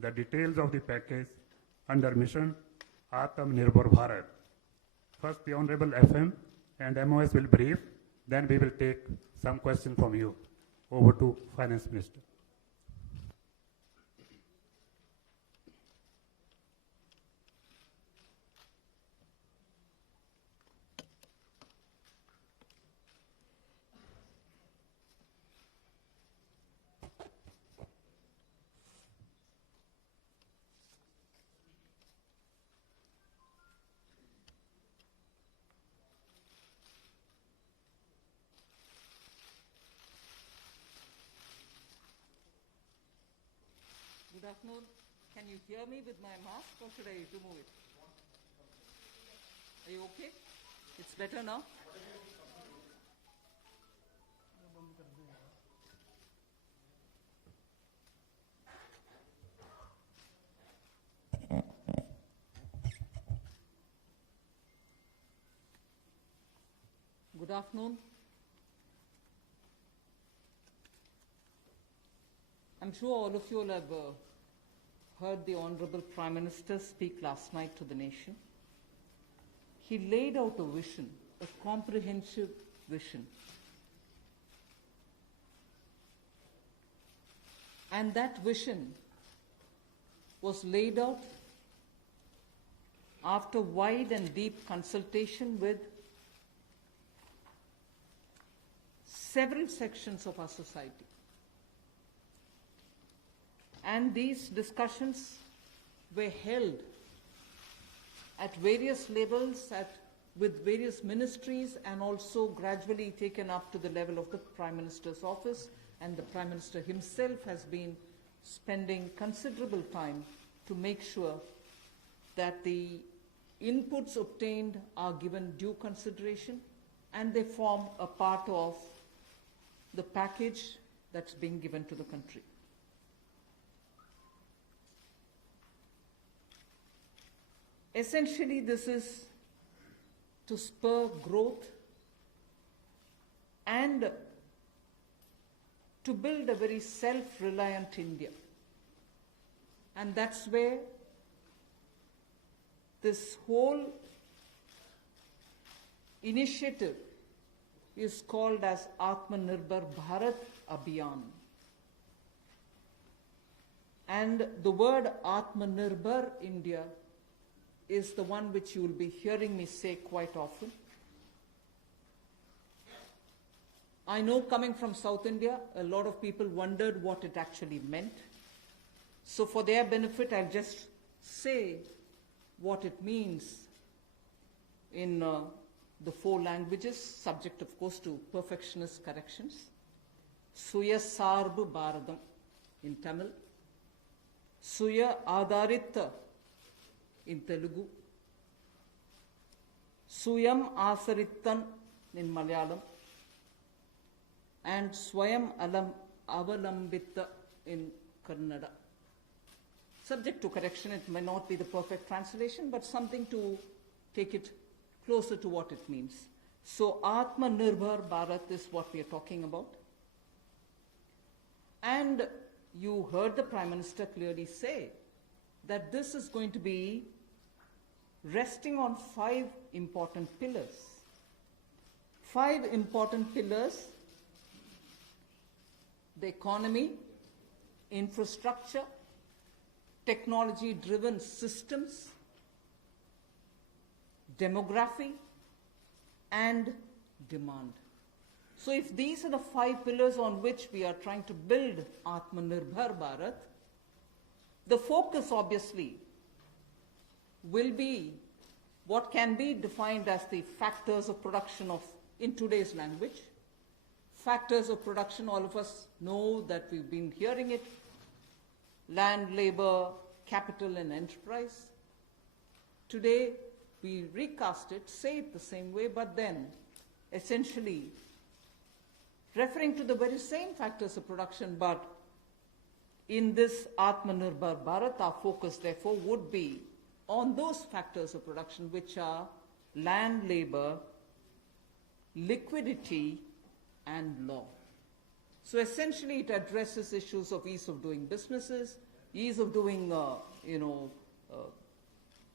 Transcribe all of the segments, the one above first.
the details of the package under mission Atmanirbhar Bharat. First, the Honorable FM and MOS will brief, then we will take some questions from you. Over to Finance Minister. Good afternoon. Can you hear me with my mask or should I remove it? Are you okay? It's better now? Good afternoon. I'm sure all of you will have heard the Honorable Prime Minister speak last night to the nation. He laid out a vision, a comprehensive vision. And that vision was laid out after wide and deep consultation with several sections of our society. And these discussions were held at various levels, with various ministries, and also gradually taken up to the level of the Prime Minister's office. And the Prime Minister himself has been spending considerable time to make sure that the inputs obtained are given due consideration and they form a part of the package that's being given to the country. Essentially, this is to spur growth and to build a very self-reliant India. And that's where this whole initiative is called as Atmanirbhar Bharat Abhiyan. And the word Atmanirbhar India is the one which you will be hearing me say quite often. I know, coming from South India, a lot of people wondered what it actually meant. So for their benefit, I'll just say what it means in the 4 languages, subject of course to perfectionist corrections. Suya Sarbu Bharadam in Tamil, Suya Adharitha in Telugu, Suyam Asarittan in Malayalam, and Swayam Avalambita in Kannada. Subject to correction, it may not be the perfect translation, but something to take it closer to what it means. So Atmanirbhar Bharat is what we are talking about. And you heard the Prime Minister clearly say that this is going to be resting on 5 important pillars. 5 important pillars: the economy, infrastructure, technology-driven systems, demography, and demand. So if these are the 5 pillars on which we are trying to build Atmanirbhar Bharat, the focus obviously will be what can be defined as the factors of production of, in today's language. Factors of production, all of us know that we've been hearing it: land, labor, capital, and enterprise. Today, we recast it, say it the same way, but then essentially referring to the very same factors of production, but in this Atmanirbhar Bharat, our focus therefore would be on those factors of production which are land, labor, liquidity, and law. So essentially it addresses issues of ease of doing businesses, ease of doing,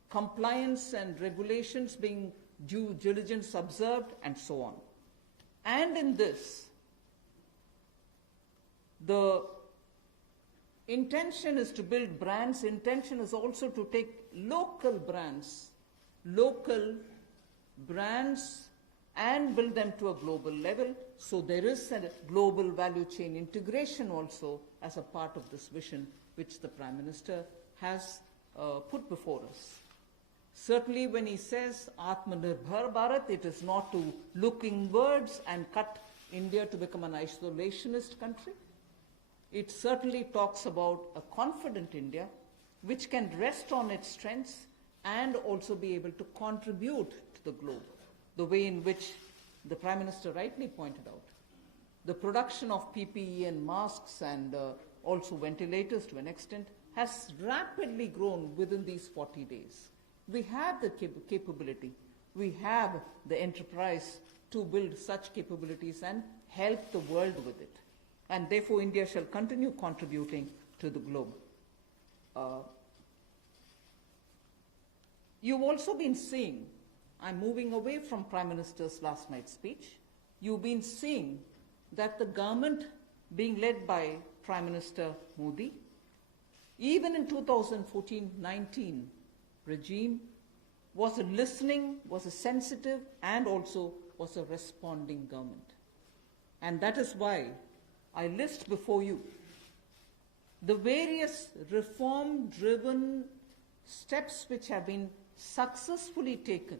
compliance and regulations being due diligence observed, and so on. And in this, the intention is to build brands. Intention is also to take local brands, and build them to a global level. So there is a global value chain integration also as a part of this vision which the Prime Minister has put before us. Certainly when he says Atmanirbhar Bharat, it is not to look inwards and cut India to become an isolationist country. It certainly talks about a confident India which can rest on its strengths and also be able to contribute to the globe, the way in which the Prime Minister rightly pointed out. The production of PPE and masks and also ventilators to an extent has rapidly grown within these 40 days. We have the capability, we have the enterprise to build such capabilities and help the world with it. And therefore India shall continue contributing to the globe. You've also been seeing, I'm moving away from Prime Minister's last night's speech, you've been seeing that the government being led by Prime Minister Modi, even in 2014-19 regime, was a listening, was a sensitive, and also was a responding government. And that is why I list before you the various reform-driven steps which have been successfully taken.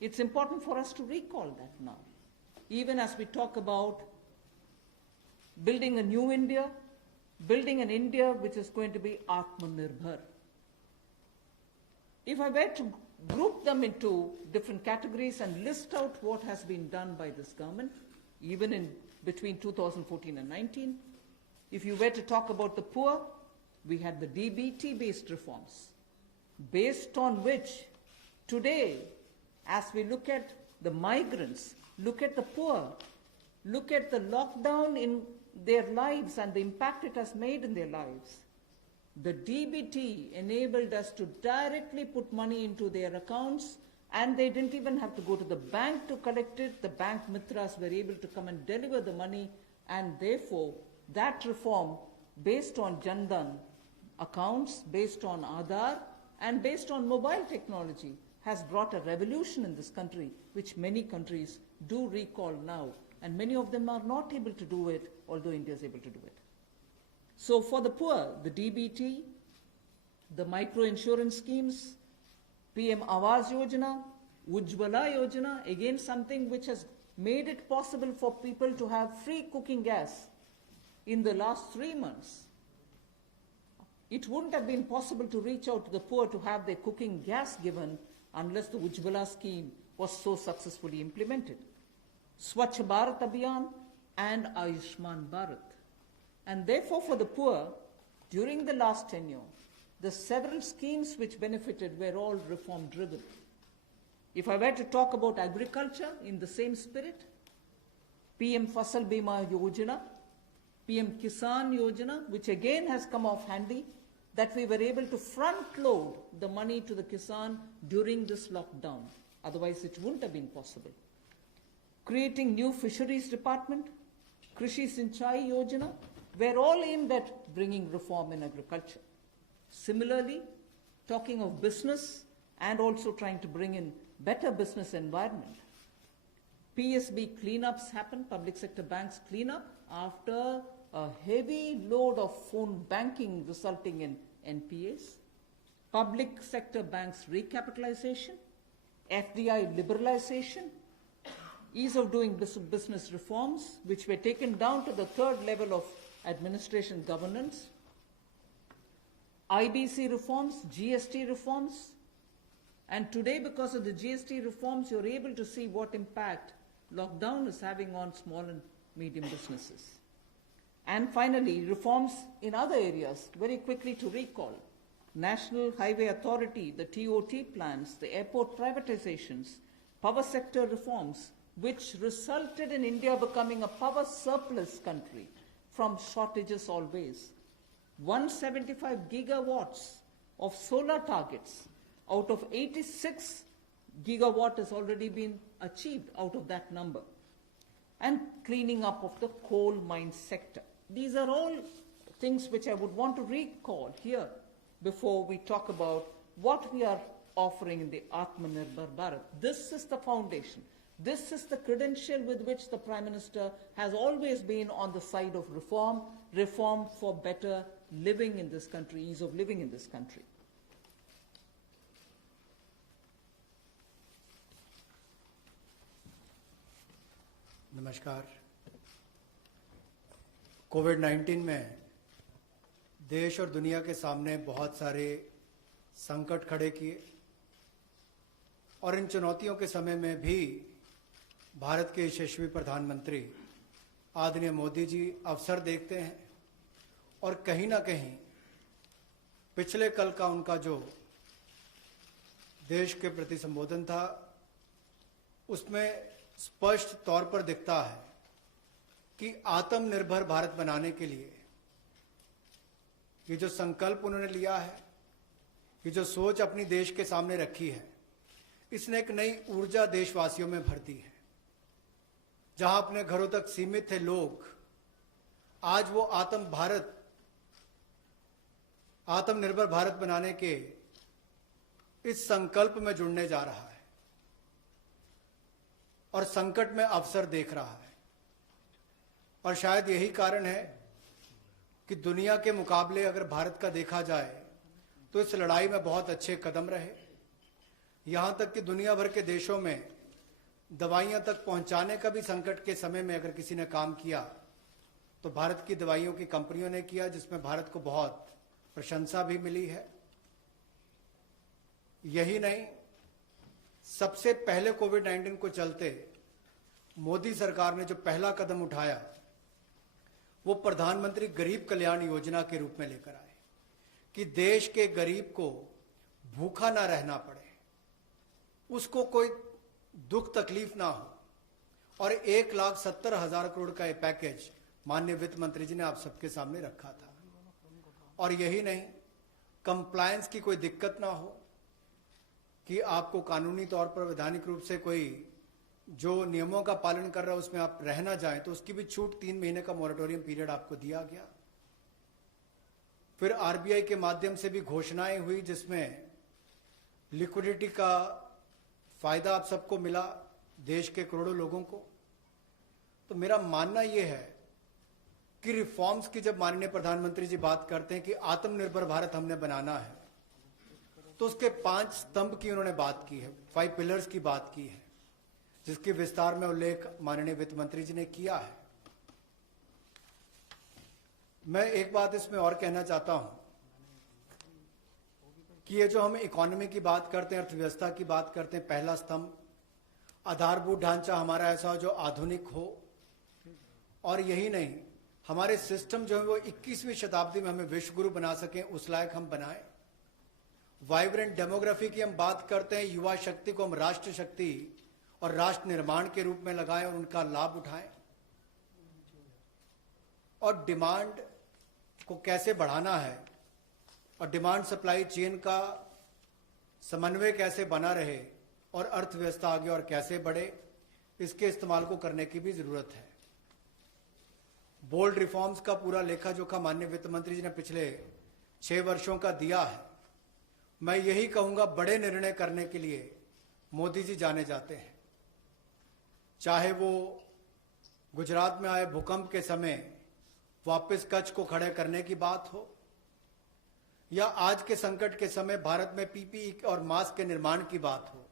It's important for us to recall that now. Even as we talk about building a new India, building an India which is going to be Atmanirbhar. If I were to group them into different categories and list out what has been done by this government, even in between 2014 and 19, if you were to talk about the poor, we had the DBT-based reforms, based on which today, as we look at the migrants, look at the poor, look at the lockdown in their lives and the impact it has made in their lives, the DBT enabled us to directly put money into their accounts, and they didn't even have to go to the bank to collect it. The bank mitras were able to come and deliver the money, and therefore that reform based on Jan Dhan accounts, based on Aadhaar, and based on mobile technology has brought a revolution in this country, which many countries do recall now, and many of them are not able to do it, although India is able to do it. So for the poor, the DBT, the micro-insurance schemes, PM Awas Yojana, Ujjwala Yojana, again something which has made it possible for people to have free cooking gas in the last 3 months. It wouldn't have been possible to reach out to the poor to have their cooking gas given unless the Ujjwala scheme was so successfully implemented. Swachh Bharat Abhiyan and Ayushman Bharat. And therefore for the poor, during the last tenure, the several schemes which benefited were all reform driven. If I were to talk about agriculture in the same spirit, PM Fasal Bima Yojana, PM Kisan Yojana, which again has come off handy, that we were able to front load the money to the Kisan during this lockdown. Otherwise it wouldn't have been possible. Creating new fisheries department, Krishi Sinchai Yojana, were all aimed at bringing reform in agriculture. Similarly, talking of business and also trying to bring in better business environment. PSB cleanups happen, public sector banks clean up after a heavy load of phone banking resulting in NPAs. Public sector banks recapitalization, FDI liberalization, ease of doing business reforms, which were taken down to the third level of administration governance, IBC reforms, GST reforms, and today because of the GST reforms, you're able to see what impact lockdown is having on small and medium businesses. And finally, reforms in other areas, very quickly to recall. National Highway Authority, the TOT plans, the airport privatizations, power sector reforms, which resulted in India becoming a power surplus country from shortages always. 175 gigawatts of solar targets. Out of 86 gigawatt has already been achieved out of that number. And cleaning up of the coal mine sector. These are all things which I would want to recall here before we talk about what we are offering in the Atmanirbhar Bharat. This is the foundation. This is the credential with which the Prime Minister has always been on the side of reform, reform for better living in this country, ease of living in this country. नमस्कार। कोविड-19 में देश और दुनिया के सामने बहुत सारे संकट खड़े किए और इन चुनौतियों के समय में भी भारत के यशस्वी प्रधानमंत्री आदरणीय मोदी जी अवसर देखते हैं और कहीं ना कहीं पिछले कल का उनका जो देश के प्रति संबोधन था उसमें स्पष्ट तौर पर दिखता है कि आत्मनिर्भर भारत बनाने के लिए ये जो संकल्प उन्होंने लिया है, ये जो सोच अपनी देश के सामने रखी है, इसने एक नई ऊर्जा देशवासियों में भर दी है। जहां अपने घरों तक सीमित थे लोग, आज वो आत्मनिर्भर भारत बनाने के इस संकल्प में जुड़ने जा रहा है और संकट में अवसर देख रहा है। और शायद यही कारण है कि दुनिया के मुकाबले अगर भारत का देखा जाए तो इस लड़ाई में बहुत अच्छे कदम रहे। यहां तक कि दुनिया भर के देशों में दवाइयां तक पहुंचाने का भी संकट के समय में अगर किसी ने काम किया तो भारत की दवाइयों की कंपनियों ने किया, जिसमें भारत को बहुत प्रशंसा भी मिली है। यही नहीं, सबसे पहले कोविड-19 को चलते मोदी सरकार ने जो पहला कदम उठाया वो प्रधानमंत्री गरीब कल्याण योजना के रूप में लेकर आए कि देश के गरीब को भूखा ना रहना पड़े, उसको कोई दुख तकलीफ ना हो। और 1,70,000 करोड़ का ये पैकेज माननीय वित्त मंत्री जी ने आप सबके सामने रखा था। और यही नहीं, कंप्लायंस की कोई दिक्कत ना हो कि आपको कानूनी तौर पर वैधानिक रूप से कोई जो नियमों का पालन कर रहा है उसमें आप रह ना जाएं, तो उसकी भी छूट 3 महीने का मॉरेटोरियम पीरियड आपको दिया गया। फिर आरबीआई के माध्यम से भी घोषणाएं हुई जिसमें लिक्विडिटी का फायदा आप सबको मिला, देश के करोड़ों लोगों को। तो मेरा मानना यह है कि रिफॉर्म्स की जब माननीय प्रधानमंत्री जी बात करते हैं कि आत्मनिर्भर भारत हमने बनाना है, तो उसके 5 स्तंभ की उन्होंने बात की है, 5 पिलर्स की बात की है, जिसके विस्तार में उल्लेख माननीय वित्त मंत्री जी ने किया है। मैं एक बात इसमें और कहना चाहता हूं कि ये जो हम इकोनॉमी की बात करते हैं, अर्थव्यवस्था की बात करते हैं, पहला स्तंभ आधारभूत ढांचा हमारा ऐसा हो जो आधुनिक हो। और यही नहीं, हमारे सिस्टम जो है वो 21वीं शताब्दी में हमें विश्व गुरु बना सकें, उस लायक हम बनाएं। वाइब्रेंट डेमोग्राफी की हम बात करते हैं, युवा शक्ति को हम राष्ट्र शक्ति और राष्ट्र निर्माण के रूप में लगाएं और उनका लाभ उठाएं। और डिमांड को कैसे बढ़ाना है और डिमांड सप्लाई चेन का समन्वय कैसे बना रहे और अर्थव्यवस्था आगे और कैसे बढ़े, इसके इस्तेमाल को करने की भी जरूरत है। बोल्ड रिफॉर्म्स का पूरा लेखा जोखा माननीय वित्त मंत्री जी ने पिछले 6 वर्षों का दिया है। मैं यही कहूंगा, बड़े निर्णय करने के लिए मोदी जी जाने जाते हैं। चाहे वो गुजरात में आए भूकंप के समय वापस कच्छ को खड़े करने की बात हो, या आज के संकट के समय भारत में पीपीई और मास्क के निर्माण की बात हो।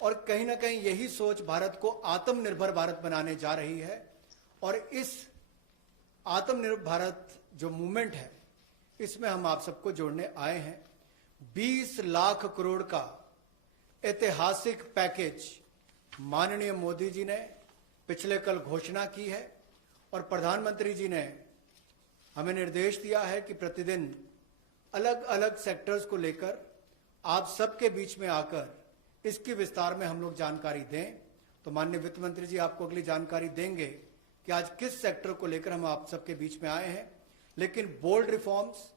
और कहीं ना कहीं यही सोच भारत को आत्मनिर्भर भारत बनाने जा रही है। और इस आत्मनिर्भर भारत जो मूवमेंट है, इसमें हम आप सबको जोड़ने आए हैं। 20 लाख करोड़ का ऐतिहासिक पैकेज माननीय मोदी जी ने पिछले कल घोषणा की है और प्रधानमंत्री जी ने हमें निर्देश दिया है कि प्रतिदिन अलग अलग सेक्टर्स को लेकर आप सबके बीच में आकर इसकी विस्तार में हम लोग जानकारी दें। तो माननीय वित्त मंत्री जी आपको अगली जानकारी देंगे कि आज किस सेक्टर को लेकर हम आप सबके बीच में आए हैं। लेकिन बोल्ड रिफॉर्म्स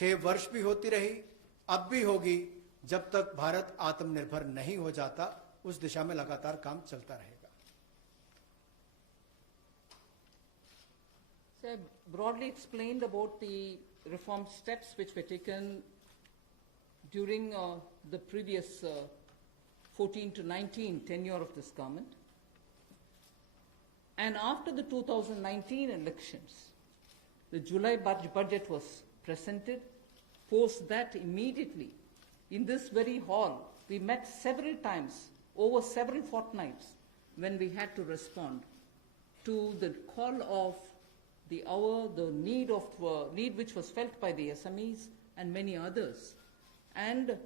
6 वर्ष भी होती रही, अब भी होगी, जब तक भारत आत्मनिर्भर नहीं हो जाता। उस दिशा में लगातार काम चलता रहेगा। So I broadly explained about the reform steps which were taken during the previous 14 to 19 tenure of this government. And after the 2019 elections, the July budget was presented. Post that, immediately, in this very hall, we met several times, over several fortnights, when we had to respond to the call of the hour, the need which was felt by the SMEs and many others. And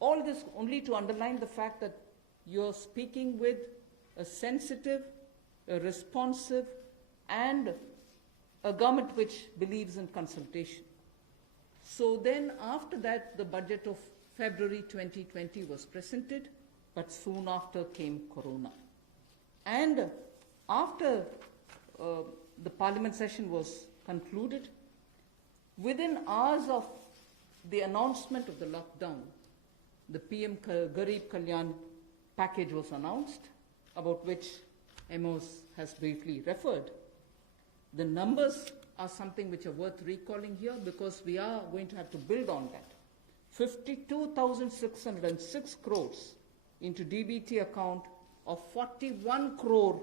all this only to underline the fact that you're speaking with a sensitive, a responsive, and a government which believes in consultation. So then after that, the budget of February 2020 was presented, but soon after came Corona. And after the parliament session was concluded, within hours of the announcement of the lockdown, the PM Garib Kalyan package was announced, about which Amos has briefly referred. The numbers are something which are worth recalling here because we are going to have to build on that. 52,606 crores into DBT account of 41 crore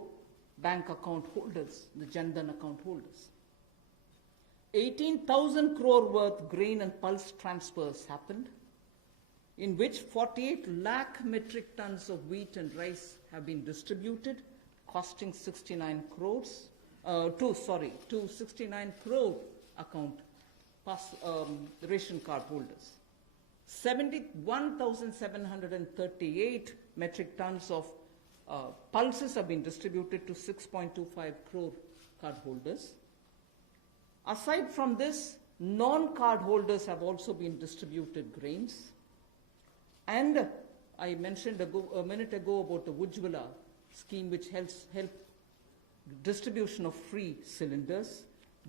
bank account holders, the Jan Dhan account holders. 18,000 crore worth grain and pulse transfers happened, in which 48 lakh metric tons of wheat and rice have been distributed, costing 69 crores, to 69 crore account ration card holders. 71,738 metric tons of pulses have been distributed to 6.25 crore card holders. Aside from this, non-card holders have also been distributed grains. And I mentioned a minute ago about the Ujjwala scheme, which helps distribution of free cylinders.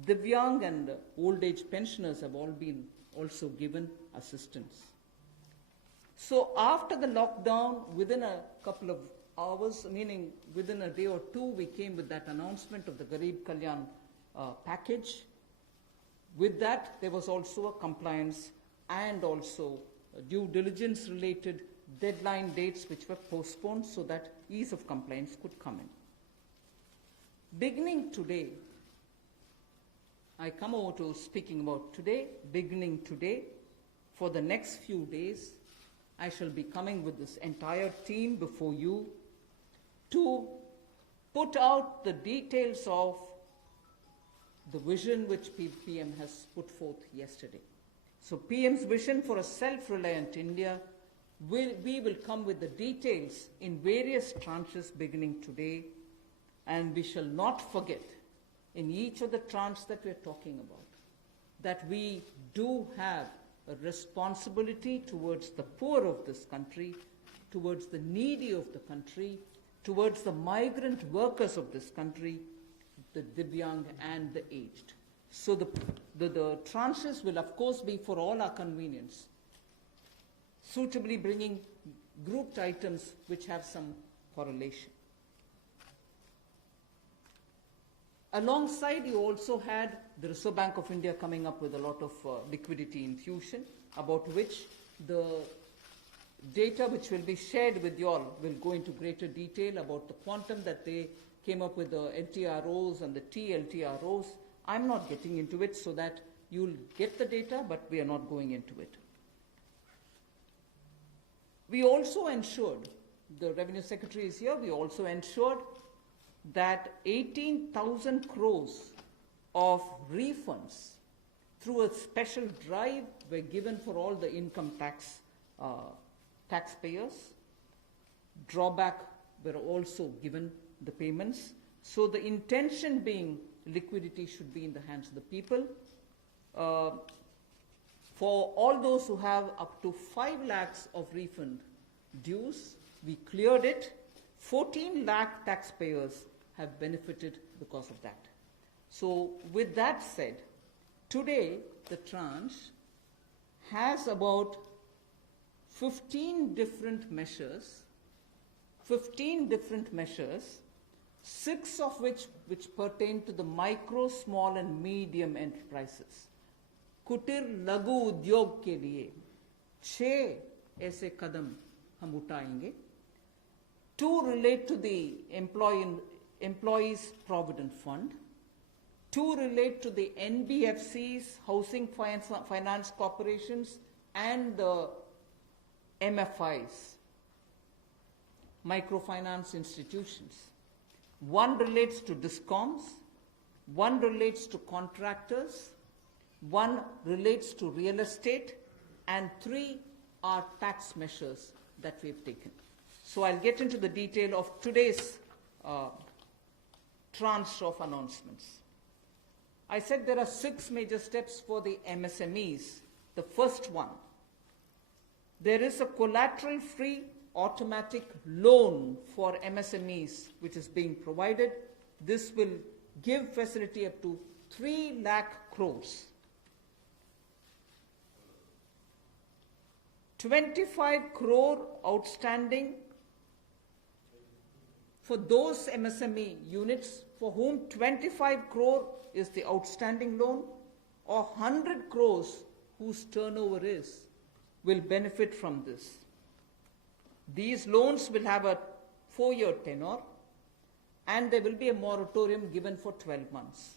Divyang and old age pensioners have all been also given assistance. So after the lockdown, within a couple of hours, meaning within a day or two, we came with that announcement of the Garib Kalyan package. With that, there was also a compliance and also due diligence related deadline dates which were postponed so that ease of compliance could come in. Beginning today, I come over to speaking about today. Beginning today, for the next few days, I shall be coming with this entire team before you to put out the details of the vision which PM has put forth yesterday. So PM's vision for a self-reliant India, we will come with the details in various tranches beginning today, and we shall not forget in each of the tranches that we are talking about that we do have a responsibility towards the poor of this country, towards the needy of the country, towards the migrant workers of this country, the Divyang and the aged. So the tranches will of course be for all our convenience, suitably bringing grouped items which have some correlation. Alongside, you also had the Reserve Bank of India coming up with a lot of liquidity infusion, about which the data which will be shared with you all will go into greater detail about the quantum that they came up with, the LTROs and the TLTROs. I'm not getting into it so that you'll get the data, but we are not going into it. We also ensured, the Revenue Secretary is here, we also ensured that 18,000 crores of refunds through a special drive were given for all the income taxpayers. Drawback were also given the payments. So the intention being liquidity should be in the hands of the people. For all those who have up to 5 lakhs of refund dues, we cleared it. 14 lakh taxpayers have benefited because of that. So with that said, Today, the tranche has about 15 different measures, 6 of which pertain to the micro, small and medium enterprises. कुटीर लघु उद्योग के लिए 6 ऐसे कदम हम उठाएंगे. 2 relate to the Employees Provident Fund. 2 relate to the NBFCs, Housing Finance Corporations, and the MFIs, microfinance institutions. 1 relates to DISCOMs, 1 relates to contractors, 1 relates to real estate, and 3 are tax measures that we have taken. So I'll get into the detail of today's tranche of announcements. I said there are 6 major steps for the MSMEs. The first one, there is a collateral-free automatic loan for MSMEs which is being provided. This will give facility up to 3 lakh crores. 25 crore outstanding for those MSME units for whom 25 crore is the outstanding loan, or 100 crores whose turnover will benefit from this. These loans will have a 4-year tenure, and there will be a moratorium given for 12 months.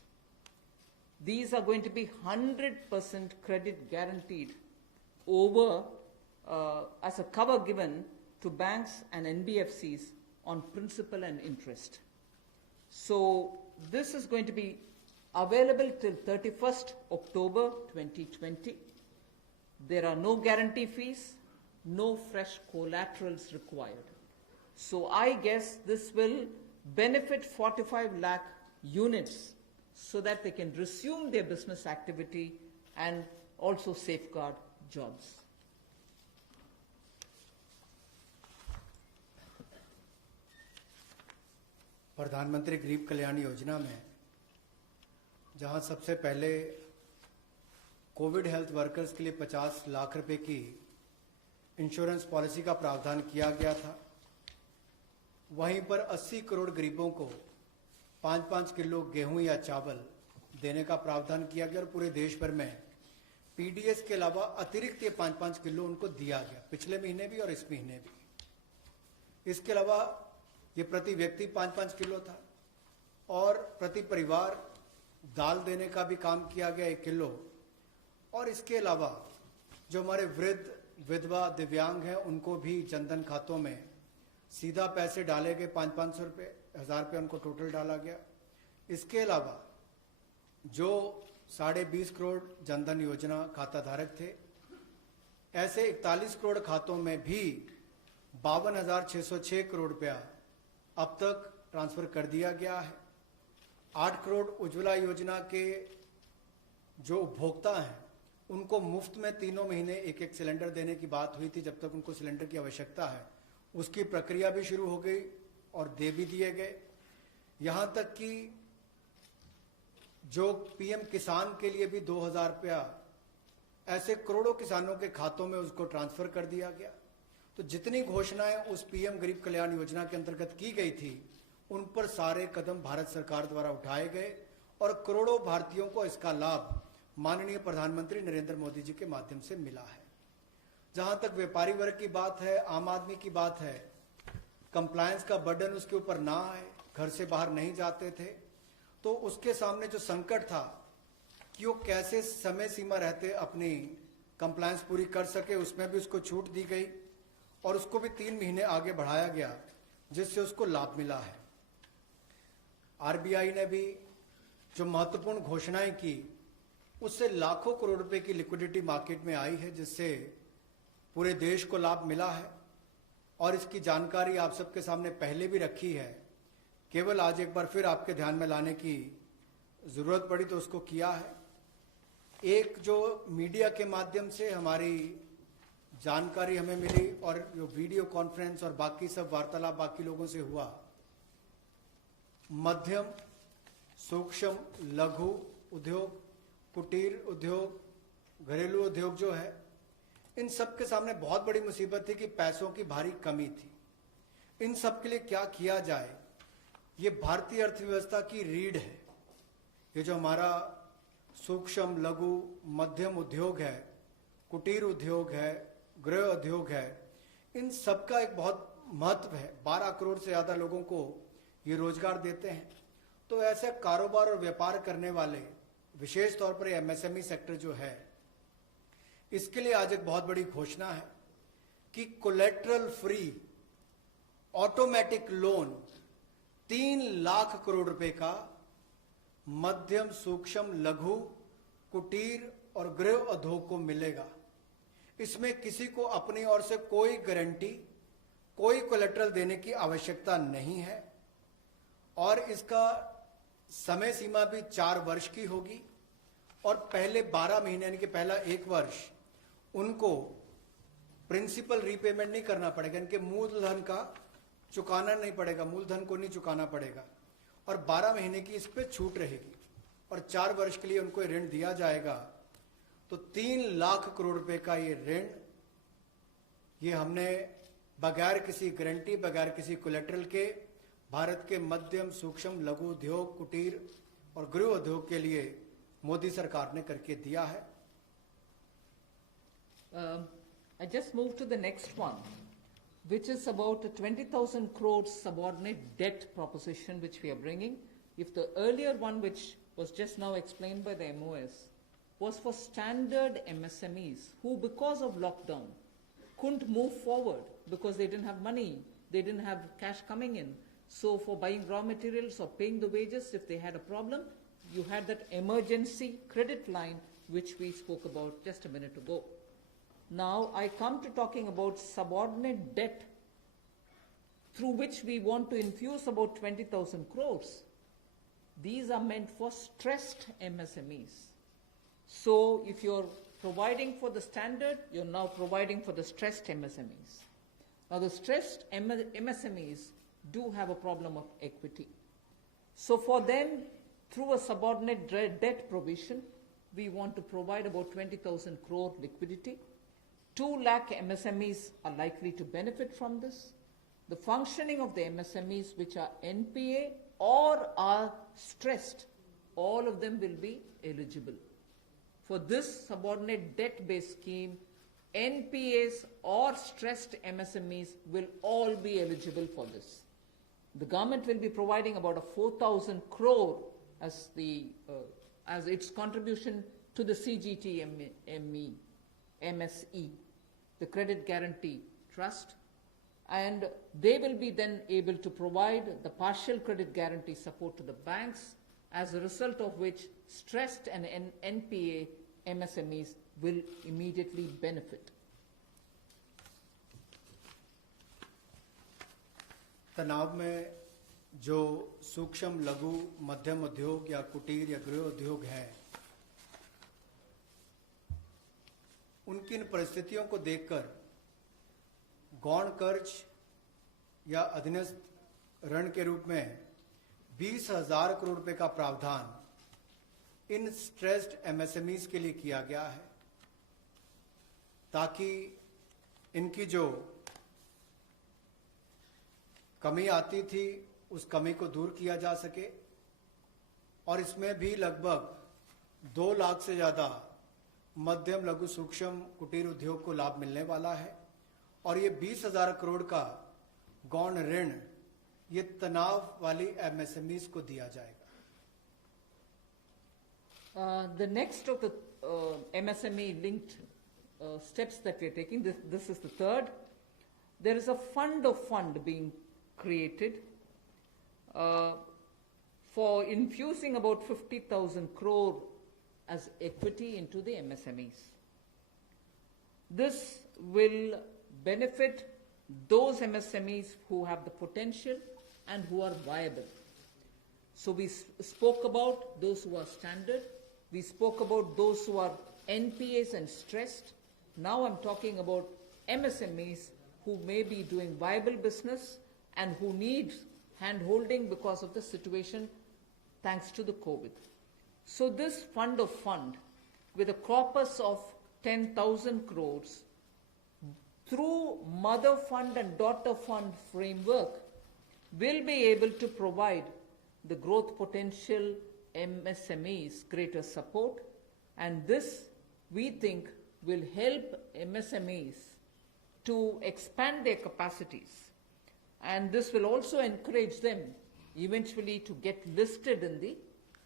These are going to be 100% credit guaranteed over as a cover given to banks and NBFCs on principal and interest. So this is going to be available till 31st October 2020. There are no guarantee fees, no fresh collaterals required. So I guess this will benefit 45 lakh units so that they can resume their business activity and also safeguard jobs. प्रधानमंत्री गरीब कल्याण योजना में जहां सबसे पहले Covid health workers के लिए 50 लाख रुपए की इंश्योरेंस पॉलिसी का प्रावधान किया गया था, वहीं पर 80 करोड़ गरीबों को 5-5 किलो गेहूं या चावल देने का प्रावधान किया गया और पूरे देश भर में पीडीएस के अलावा अतिरिक्त ये 5-5 किलो उनको दिया गया, पिछले महीने भी और इस महीने भी. इसके अलावा ये प्रति व्यक्ति 5-5 किलो था और प्रति परिवार दाल देने का भी काम किया गया 1 किलो. और इसके अलावा जो हमारे वृद्ध, विधवा, दिव्यांग हैं उनको भी जनधन खातों में सीधा पैसे डाले गए, 500-500 रुपये, 1000 रुपये उनको टोटल डाला गया. इसके अलावा जो 20.5 करोड़ जनधन योजना खाता धारक थे, ऐसे 41 करोड़ खातों में भी 52,606 करोड़ रुपया अब तक ट्रांसफर कर दिया गया है. 8 करोड़ उज्ज्वला योजना के जो उपभोक्ता हैं उनको मुफ्त में 3 महीने 1-1 सिलेंडर देने की बात हुई थी. जब तक उनको सिलेंडर की आवश्यकता है उसकी प्रक्रिया भी शुरू हो गई और दे भी दिए गए. यहां तक कि जो पीएम किसान के लिए भी 2,000 रुपया ऐसे करोड़ों किसानों के खातों में उसको ट्रांसफर कर दिया गया. तो जितनी घोषणाएं उस पीएम गरीब कल्याण योजना के अंतर्गत की गई थी उन पर सारे कदम भारत सरकार द्वारा उठाए गए और करोड़ों भारतीयों को इसका लाभ माननीय प्रधानमंत्री नरेंद्र मोदी जी के माध्यम से मिला है. जहां तक व्यापारी वर्ग की बात है, आम आदमी की बात है, कंप्लायंस का बर्डन उसके ऊपर ना आए, घर से बाहर नहीं जाते थे, तो उसके सामने जो संकट था कि वो कैसे समय सीमा रहते अपनी कंप्लायंस पूरी कर सके, उसमें भी उसको छूट दी गई और उसको भी 3 महीने आगे बढ़ाया गया, जिससे उसको लाभ मिला है. आरबीआई ने भी जो महत्वपूर्ण घोषणाएं की उससे लाखों करोड़ रुपए की लिक्विडिटी मार्केट में आई है, जिससे पूरे देश को लाभ मिला है. और इसकी जानकारी आप सबके सामने पहले भी रखी है, केवल आज एक बार फिर आपके ध्यान में लाने की जरूरत पड़ी तो उसको किया है. एक जो मीडिया के माध्यम से हमारी जानकारी हमें मिली और जो वीडियो कॉन्फ्रेंस और बाकी सब वार्तालाप बाकी लोगों से हुआ, मध्यम, सूक्ष्म, लघु उद्योग कुटीर उद्योग, घरेलू उद्योग जो है, इन सब के सामने बहुत बड़ी मुसीबत थी कि पैसों की भारी कमी थी। इन सब के लिए क्या किया जाए, ये भारतीय अर्थव्यवस्था की रीढ़ है। ये जो हमारा सूक्ष्म लघु मध्यम उद्योग है, कुटीर उद्योग है, गृह उद्योग है, इन सब का एक बहुत महत्व है। 12 करोड़ से ज्यादा लोगों को ये रोजगार देते हैं। तो ऐसे कारोबार और व्यापार करने वाले, विशेष तौर पर एमएसएमई सेक्टर जो है, इसके लिए आज एक बहुत बड़ी घोषणा है कि collateral free automatic loan 3 lakh crore रुपए का मध्यम सूक्ष्म लघु कुटीर और गृह उद्योग को मिलेगा। इसमें किसी को अपनी ओर से कोई गारंटी, कोई कोलेटरल देने की आवश्यकता नहीं है और इसका समय सीमा भी 4 वर्ष की होगी और पहले 12 महीने यानी कि पहला 1 वर्ष उनको प्रिंसिपल रीपेमेंट नहीं करना पड़ेगा, इनके मूलधन का चुकाना नहीं पड़ेगा, मूलधन को नहीं चुकाना पड़ेगा और 12 महीने की इस पे छूट रहेगी और 4 वर्ष के लिए उनको ऋण दिया जाएगा। तो 3 लाख करोड़ रुपए का ये ऋण, ये हमने बगैर किसी गारंटी, बगैर किसी कोलेटरल के भारत के मध्यम सूक्ष्म लघु उद्योग, कुटीर और गृह उद्योग के लिए मोदी सरकार ने करके दिया है। I just move to the next one, which is about a 20,000 crores subordinate debt proposition which we are bringing. If the earlier one, which was just now explained by the MOS, was for standard MSMEs who, because of lockdown, couldn't move forward because they didn't have money, they didn't have cash coming in. So for buying raw materials or paying the wages, if they had a problem, you had that emergency credit line which we spoke about just a minute ago. Now I come to talking about subordinate debt through which we want to infuse about 20,000 crores. These are meant for stressed MSMEs. So if you're providing for the standard, you're now providing for the stressed MSMEs. Now the stressed MSMEs do have a problem of equity. So for them, through a subordinate debt provision, we want to provide about 20,000 crore liquidity. 2 lakh MSMEs are likely to benefit from this. The functioning of the MSMEs which are NPA or are stressed, all of them will be eligible. For this subordinate debt-based scheme, NPAs or stressed MSMEs will all be eligible for this. The government will be providing about a 4,000 crore as its contribution to the MSE, the Credit Guarantee Trust, and they will be then able to provide the partial credit guarantee support to the banks, as a result of which stressed and NPA MSMEs will immediately benefit. तनाव में जो सूक्ष्म लघु मध्यम उद्योग या कुटीर या गृह उद्योग हैं, उनकी इन परिस्थितियों को देखकर गौण कर्ज या अधीनस्थ ऋण के रूप में 20,000 करोड़ रुपए का प्रावधान इन स्ट्रेस्ड एमएसएमईज के लिए किया गया है, ताकि इनकी जो कमी आती थी उस कमी को दूर किया जा सके। और इसमें भी लगभग 2 लाख से ज्यादा मध्यम लघु सूक्ष्म कुटीर उद्योग को लाभ मिलने वाला है और ये 20,000 करोड़ का गौण ऋण ये तनाव वाली एमएसएमईज को दिया जाएगा। The next of the MSME linked steps that we are taking, this is the third. There is a fund being created for infusing about 50,000 crore as equity into the MSMEs. This will benefit those MSMEs who have the potential and who are viable. So we spoke about those who are standard, we spoke about those who are NPAs and stressed. Now I'm talking about MSMEs who may be doing viable business and who need hand-holding because of the situation thanks to the COVID. So this fund with a corpus of 10,000 crores through mother fund and daughter fund framework will be able to provide the growth potential MSMEs greater support, and this we think will help MSMEs to expand their capacities, and this will also encourage them eventually to get listed in the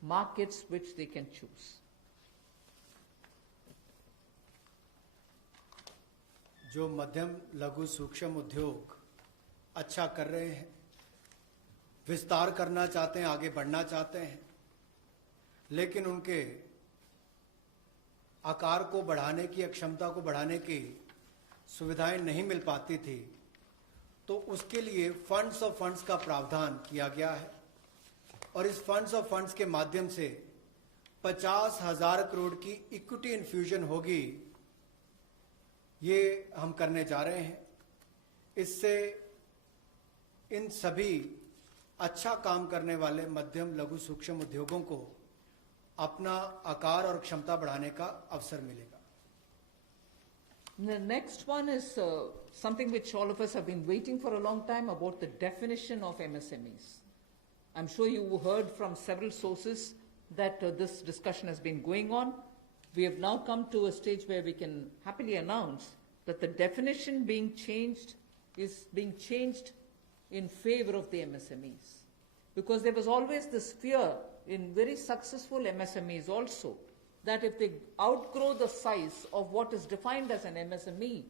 markets which they can choose. जो मध्यम लघु सूक्ष्म उद्योग अच्छा कर रहे हैं, विस्तार करना चाहते हैं, आगे बढ़ना चाहते हैं, लेकिन उनके आकार को बढ़ाने की, क्षमता को बढ़ाने की सुविधाएं नहीं मिल पाती थी, तो उसके लिए फंड्स ऑफ फंड्स का प्रावधान किया गया है और इस फंड्स ऑफ फंड्स के माध्यम से 50,000 करोड़ की इक्विटी इन्फ्यूजन होगी, ये हम करने जा रहे हैं। इससे इन सभी अच्छा काम करने वाले मध्यम लघु सूक्ष्म उद्योगों को अपना आकार और क्षमता बढ़ाने का अवसर मिलेगा। The next one is something which all of us have been waiting for a long time, about the definition of MSMEs. I'm sure you heard from several sources that this discussion has been going on. We have now come to a stage where we can happily announce that the definition being changed is being changed in favor of the MSMEs. Because there was always this fear in very successful MSMEs also, that if they outgrow the size of what is defined as an MSME,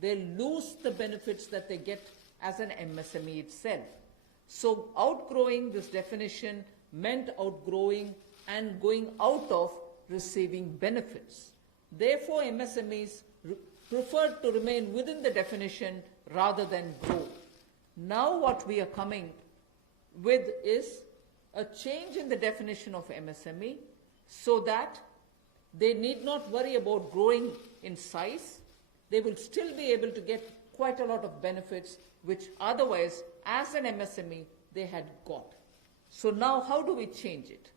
they'll lose the benefits that they get as an MSME itself. So outgrowing this definition meant outgrowing and going out of receiving benefits. Therefore, MSMEs preferred to remain within the definition rather than grow. Now what we are coming with is a change in the definition of MSME so that they need not worry about growing in size. They will still be able to get quite a lot of benefits which otherwise, as an MSME, they had got. So now how do we change it?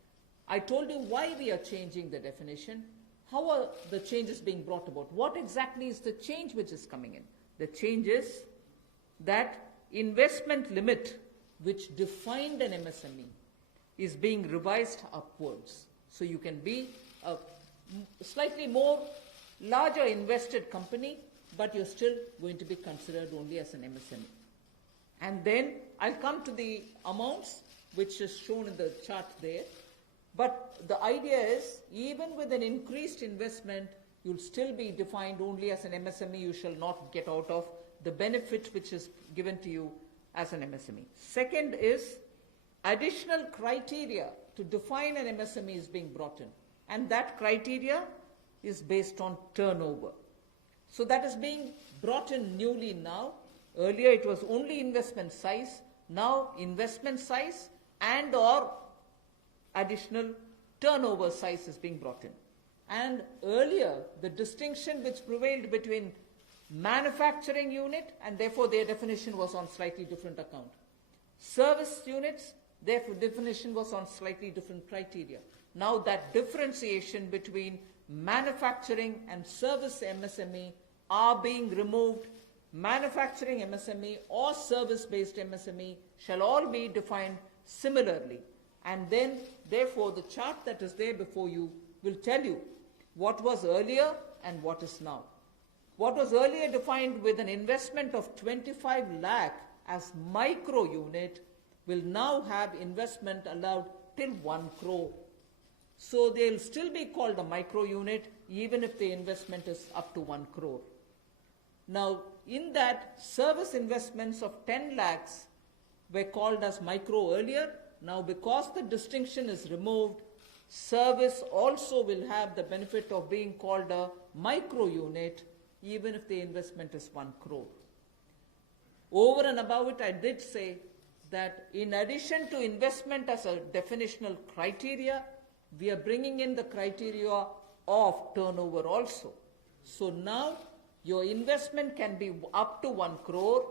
I told you why we are changing the definition. How are the changes being brought about? What exactly is the change which is coming in? The change is that investment limit which defined an MSME is being revised upwards. So you can be a slightly more larger invested company, but you're still going to be considered only as an MSME. And then I'll come to the amounts which is shown in the chart there. But the idea is, even with an increased investment, you'll still be defined only as an MSME. You shall not get out of the benefit which is given to you as an MSME. Second is, additional criteria to define an MSME is being brought in. And that criteria is based on turnover. So that is being brought in newly now. Earlier it was only investment size. Now investment size and or additional turnover size is being brought in. And earlier, the distinction which prevailed between manufacturing unit, and therefore their definition was on slightly different account. Service units, their definition was on slightly different criteria. Now that differentiation between manufacturing and service MSME are being removed. Manufacturing MSME or service-based MSME shall all be defined similarly. And then, therefore, the chart that is there before you will tell you what was earlier and what is now. What was earlier defined with an investment of 25 lakh as micro unit will now have investment allowed till 1 crore. So they'll still be called a micro unit even if the investment is up to 1 crore. Now, in that, service investments of 10 lakhs were called as micro earlier. Now, because the distinction is removed, service also will have the benefit of being called a micro unit even if the investment is 1 crore. Over and above it, I did say that in addition to investment as a definitional criteria, we are bringing in the criteria of turnover also. So now your investment can be up to 1 crore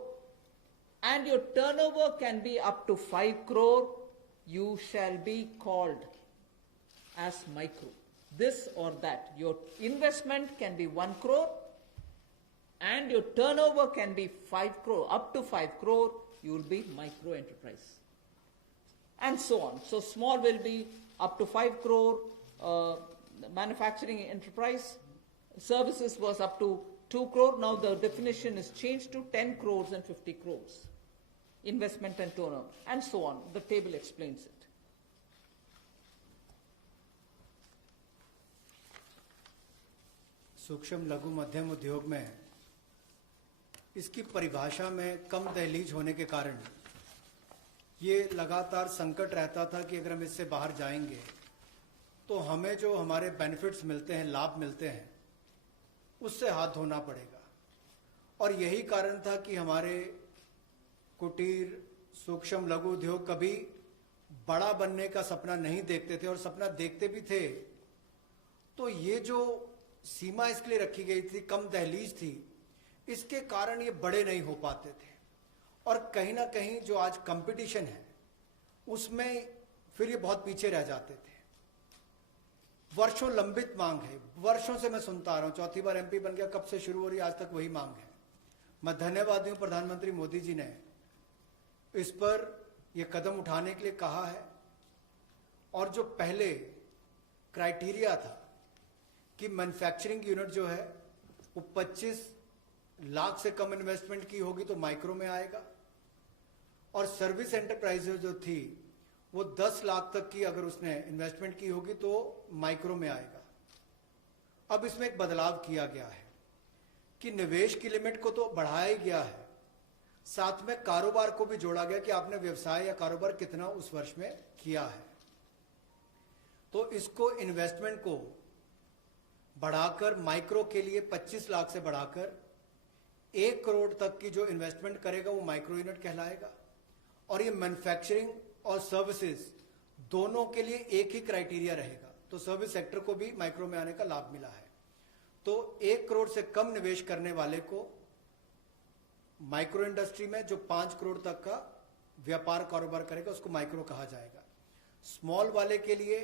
and your turnover can be up to 5 crore. You shall be called as micro. this or that. Your investment can be 1 crore and your turnover can be 5 crore. Up to 5 crore, you will be micro enterprise. And so on. So small will be up to 5 crore, manufacturing enterprise. Services was up to 2 crore. Now the definition is changed to 10 crores and 50 crores. Investment and turnover, and so on. The table explains it. सूक्ष्म लघु मध्यम उद्योग में इसकी परिभाषा में कम दहलीज होने के कारण ये लगातार संकट रहता था कि अगर हम इससे बाहर जाएंगे तो हमें जो हमारे बेनिफिट्स मिलते हैं, लाभ मिलते हैं, उससे हाथ धोना पड़ेगा। और यही कारण था कि हमारे कुटीर सूक्ष्म लघु उद्योग कभी बड़ा बनने का सपना नहीं देखते थे, और सपना देखते भी थे तो ये जो सीमा इसके लिए रखी गई थी, कम दहलीज थी, इसके कारण ये बड़े नहीं हो पाते थे। और कहीं ना कहीं जो आज कंपटीशन है उसमें फिर ये बहुत पीछे रह जाते थे। वर्षों लंबित मांग है, वर्षों से मैं सुनता आ रहा हूं, चौथी बार एमपी बन गया, कब से शुरू हो रही, आज तक वही मांग है। मैं धन्यवादी हूं प्रधानमंत्री मोदी जी ने इस पर यह कदम उठाने के लिए कहा है। और जो पहले क्राइटेरिया था कि मैन्युफैक्चरिंग यूनिट जो है वो 25 लाख से कम इन्वेस्टमेंट की होगी तो माइक्रो में आएगा, और सर्विस एंटरप्राइज जो थी वो 10 लाख तक की अगर उसने इन्वेस्टमेंट की होगी तो माइक्रो में आएगा। अब इसमें एक बदलाव किया गया है कि निवेश की लिमिट को तो बढ़ाया ही गया है, साथ में कारोबार को भी जोड़ा गया कि आपने व्यवसाय या कारोबार कितना उस वर्ष में किया है। तो इसको इन्वेस्टमेंट को बढ़ाकर माइक्रो के लिए 25 लाख से बढ़ाकर 1 करोड़ तक की जो इन्वेस्टमेंट करेगा वो माइक्रो यूनिट कहलाएगा। और ये मैन्युफैक्चरिंग और सर्विसेज दोनों के लिए एक ही क्राइटेरिया रहेगा, तो सर्विस सेक्टर को भी माइक्रो में आने का लाभ मिला है। तो 1 करोड़ से कम निवेश करने वाले को माइक्रो इंडस्ट्री में जो 5 करोड़ तक का व्यापार कारोबार करेगा उसको माइक्रो कहा जाएगा। स्मॉल वाले के लिए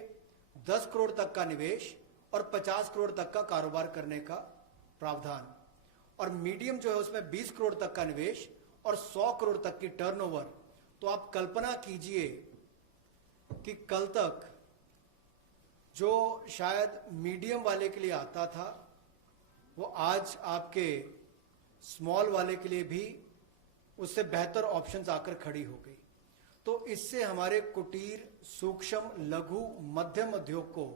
10 करोड़ तक का निवेश और 50 करोड़ तक का कारोबार करने का प्रावधान, और मीडियम जो है उसमें 20 करोड़ तक का निवेश और 100 करोड़ तक की टर्नओवर। तो आप कल्पना कीजिए कि कल तक जो शायद मीडियम वाले के लिए आता था वो आज आपके स्मॉल वाले के लिए भी उससे बेहतर ऑप्शंस आकर खड़ी हो गई। तो इससे हमारे कुटीर सूक्ष्म लघु मध्यम उद्योग को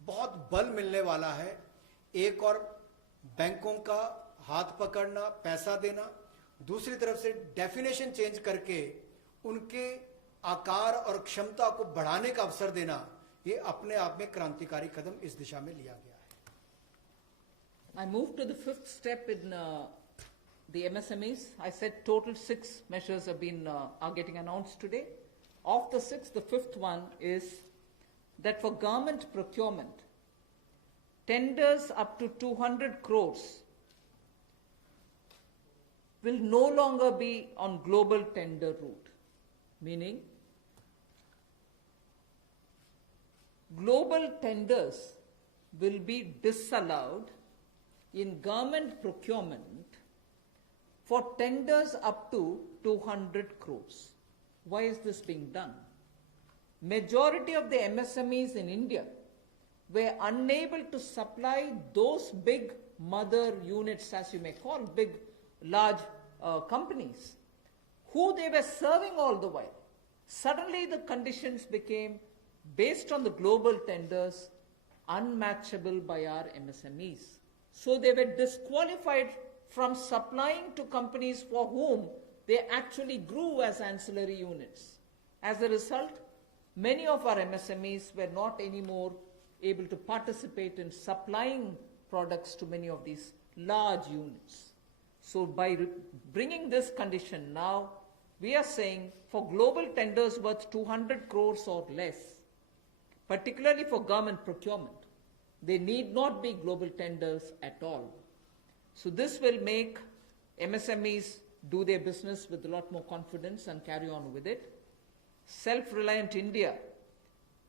बहुत बल मिलने वाला है। एक और बैंकों का हाथ पकड़ना, पैसा देना, दूसरी तरफ से डेफिनेशन चेंज करके उनके आकार और क्षमता को बढ़ाने का अवसर देना, ये अपने आप में क्रांतिकारी कदम इस दिशा में लिया गया है। I move to the 5th step in the MSMEs. I said total 6 measures are getting announced today. Of the 6, the 5th one is that for government procurement, tenders up to 200 crores will no longer be on global tender route, meaning global tenders will be disallowed in government procurement for tenders up to 200 crores. Why is this being done? Majority of the MSMEs in India were unable to supply those big mother units, as you may call, big, large companies, who they were serving all the while. Suddenly the conditions became, based on the global tenders, unmatchable by our MSMEs. So they were disqualified from supplying to companies for whom they actually grew as ancillary units. As a result, many of our MSMEs were not anymore able to participate in supplying products to many of these large units. So by bringing this condition now, we are saying for global tenders worth 200 crores or less, particularly for government procurement, they need not be global tenders at all. So this will make MSMEs do their business with a lot more confidence and carry on with it. Self-reliant India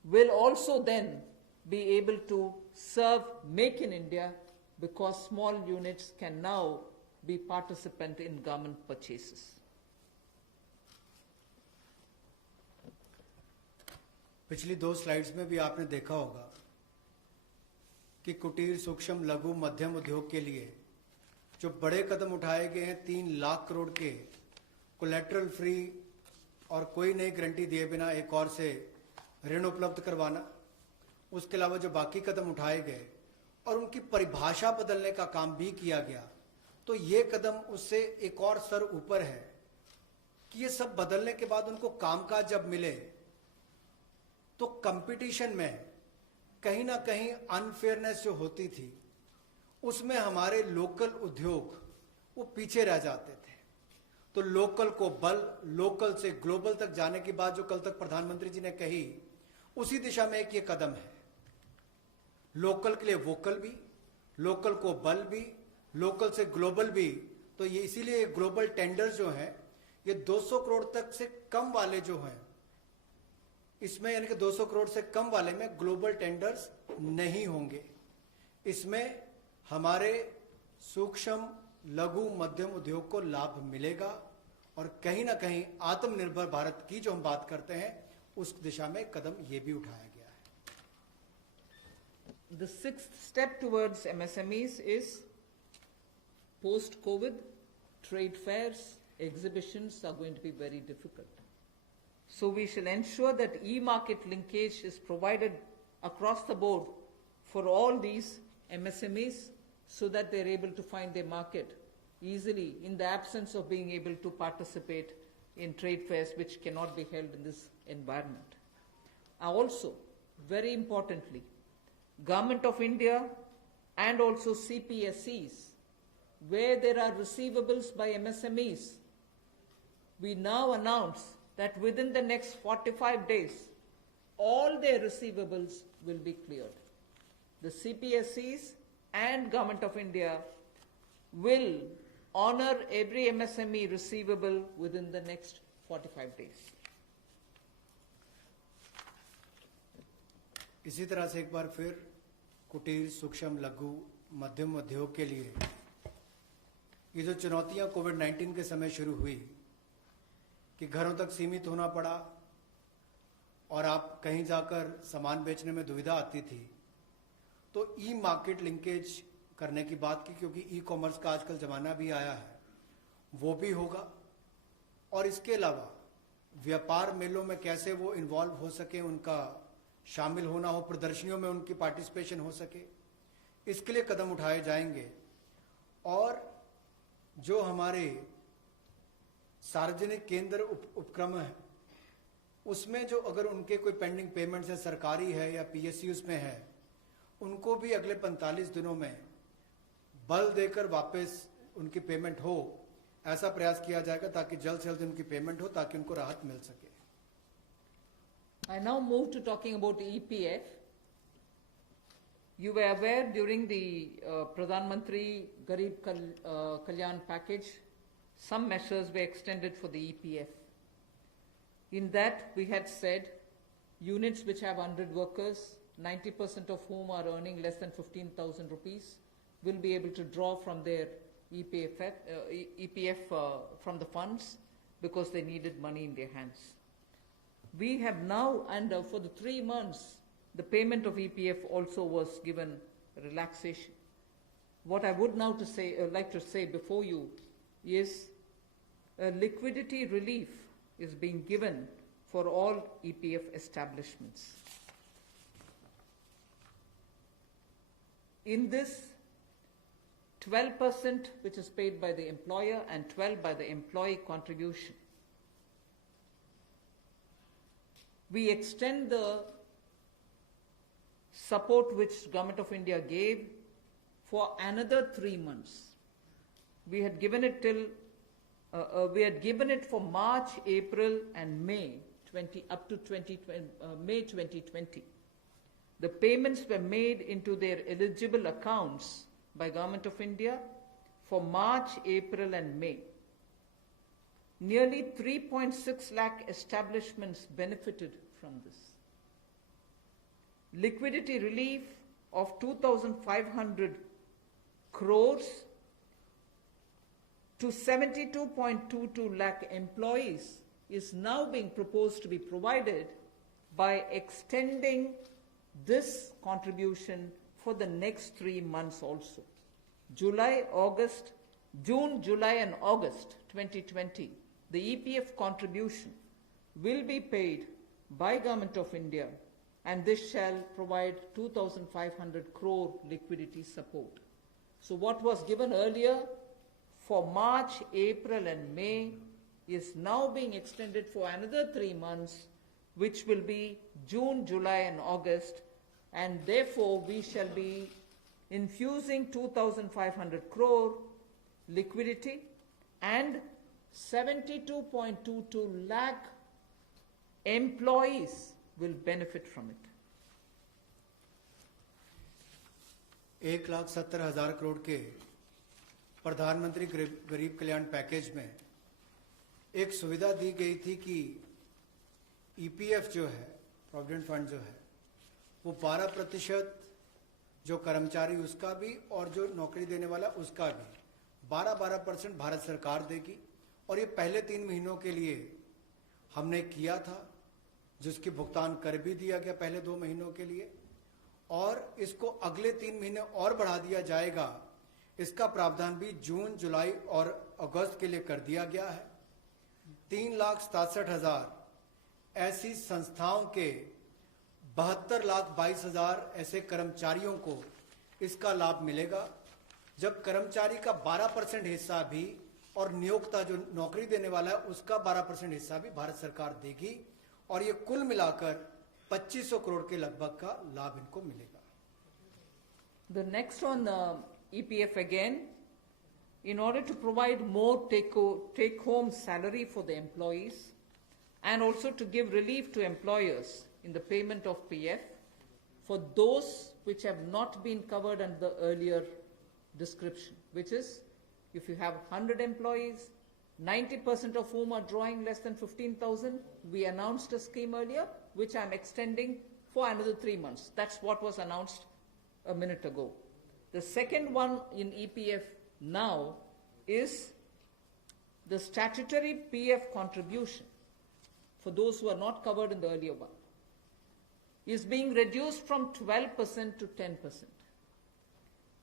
will also then be able to serve Make in India, because small units can now be participant in government purchases. पिछली 2 slides में भी आपने देखा होगा कि कुटीर, सूक्ष्म, लघु, मध्यम उद्योग के लिए जो बड़े कदम उठाए गए हैं, 3 लाख करोड़ के कोलेटरल फ्री और कोई नई गारंटी दिए बिना एक और से ऋण उपलब्ध करवाना, उसके अलावा जो बाकी कदम उठाए गए और उनकी परिभाषा बदलने का काम भी किया गया, तो ये कदम उससे एक और स्तर ऊपर है कि ये सब बदलने के बाद उनको कामकाज जब मिले तो कंपटीशन में कहीं ना कहीं अनफेयरनेस जो होती थी, उसमें हमारे लोकल उद्योग वो पीछे रह जाते थे। तो लोकल को बल, लोकल से ग्लोबल तक जाने की बात जो कल तक प्रधानमंत्री जी ने कही, उसी दिशा में एक ये कदम है। लोकल के लिए वोकल भी, लोकल को बल भी, लोकल से ग्लोबल भी। तो ये इसीलिए ग्लोबल टेंडर जो हैं, ये 200 करोड़ तक से कम वाले जो हैं, इसमें यानी कि 200 करोड़ से कम वाले में ग्लोबल टेंडर्स नहीं होंगे। इसमें हमारे सूक्ष्म, लघु, मध्यम उद्योग को लाभ मिलेगा और कहीं ना कहीं आत्मनिर्भर भारत की जो हम बात करते हैं, उस दिशा में कदम ये भी उठाया गया है। The 6th step towards MSMEs is post-COVID, trade fairs, exhibitions are going to be very difficult. So we shall ensure that e-market linkage is provided across the board for all these MSMEs so that they're able to find their market easily in the absence of being able to participate in trade fairs which cannot be held in this environment. Also, very importantly, Government of India and also CPSEs, where there are receivables by MSMEs, we now announce that within the next 45 days, all their receivables will be cleared. The CPSEs and Government of India will honor every MSME receivable within the next 45 days. इसी तरह से एक बार फिर कुटीर, सूक्ष्म, लघु, मध्यम उद्योग के लिए ये जो चुनौतियां कोविड-19 के समय शुरू हुई कि घरों तक सीमित होना पड़ा और आप कहीं जाकर सामान बेचने में दुविधा आती थी, तो ई मार्केट लिंकेज करने की बात की, क्योंकि ई कॉमर्स का आजकल ज़माना भी आया है, वो भी होगा। और इसके अलावा व्यापार मेलों में कैसे वो इन्वॉल्व हो सके, उनका शामिल होना हो, प्रदर्शनियों में उनकी पार्टिसिपेशन हो सके, इसके लिए कदम उठाए जाएंगे। और जो हमारे सार्वजनिक केंद्र उपक्रम है, उसमें जो अगर उनके कोई पेंडिंग पेमेंट्स है, सरकारी है या PSUs में है, उनको भी अगले 45 दिनों में बल देकर वापस उनकी पेमेंट हो, ऐसा प्रयास किया जाएगा ताकि जल्द से जल्द उनकी पेमेंट हो, ताकि उनको राहत मिल सके। I now move to talking about EPF. You were aware during the Pradhan Mantri Garib Kalyan package, some measures were extended for the EPF. In that, we had said units which have 100 workers, 90% of whom are earning less than 15,000 rupees, will be able to draw from their EPF from the funds because they needed money in their hands. We have now, and for the 3 months, the payment of EPF also was given relaxation. What I would now like to say before you is liquidity relief is being given for all EPF establishments. In this, 12% which is paid by the employer and 12% by the employee contribution. We extend the support which Government of India gave for another 3 months. We had given it for March, April, and May up to May 2020. The payments were made into their eligible accounts by Government of India for March, April, and May. Nearly 3.6 lakh establishments benefited from this. liquidity relief of 2,500 crores to 72.22 lakh employees is now being proposed to be provided by extending this contribution for the next 3 months also. June, July and August 2020, the EPF contribution will be paid by Government of India, and this shall provide 2,500 crore liquidity support. So what was given earlier for March, April and May is now being extended for another 3 months, which will be June, July and August, and therefore we shall be infusing 2,500 crore liquidity and 72.22 lakh employees will benefit from it. 1,70,000 crore के प्रधानमंत्री गरीब कल्याण package में एक सुविधा दी गई थी कि EPF जो है, प्रोविडेंट फंड जो है, वो 12% जो कर्मचारी उसका भी और जो नौकरी देने वाला उसका भी 12% भारत सरकार देगी। और ये पहले 3 महीनों के लिए हमने किया था, जिसकी भुगतान कर भी दिया गया पहले 2 महीनों के लिए, और इसको अगले 3 महीने और बढ़ा दिया जाएगा। इसका प्रावधान भी जून, जुलाई और अगस्त के लिए कर दिया गया है। 3,67,000 ऐसी संस्थाओं के 72,22,000 ऐसे कर्मचारियों को इसका लाभ मिलेगा, जब कर्मचारी का 12% हिस्सा भी और नियोक्ता जो नौकरी देने वाला है उसका 12% हिस्सा भी भारत सरकार देगी, और ये कुल मिलाकर 2500 करोड़ के लगभग का लाभ इनको मिलेगा। The next on EPF again, in order to provide more take-home salary for the employees and also to give relief to employers in the payment of PF for those which have not been covered under the earlier description, which is if you have 100 employees, 90% of whom are drawing less than 15,000, we announced a scheme earlier, which I'm extending for another 3 months. That's what was announced a minute ago. The second one in EPF now is the statutory PF contribution for those who are not covered in the earlier one is being reduced from 12% to 10%.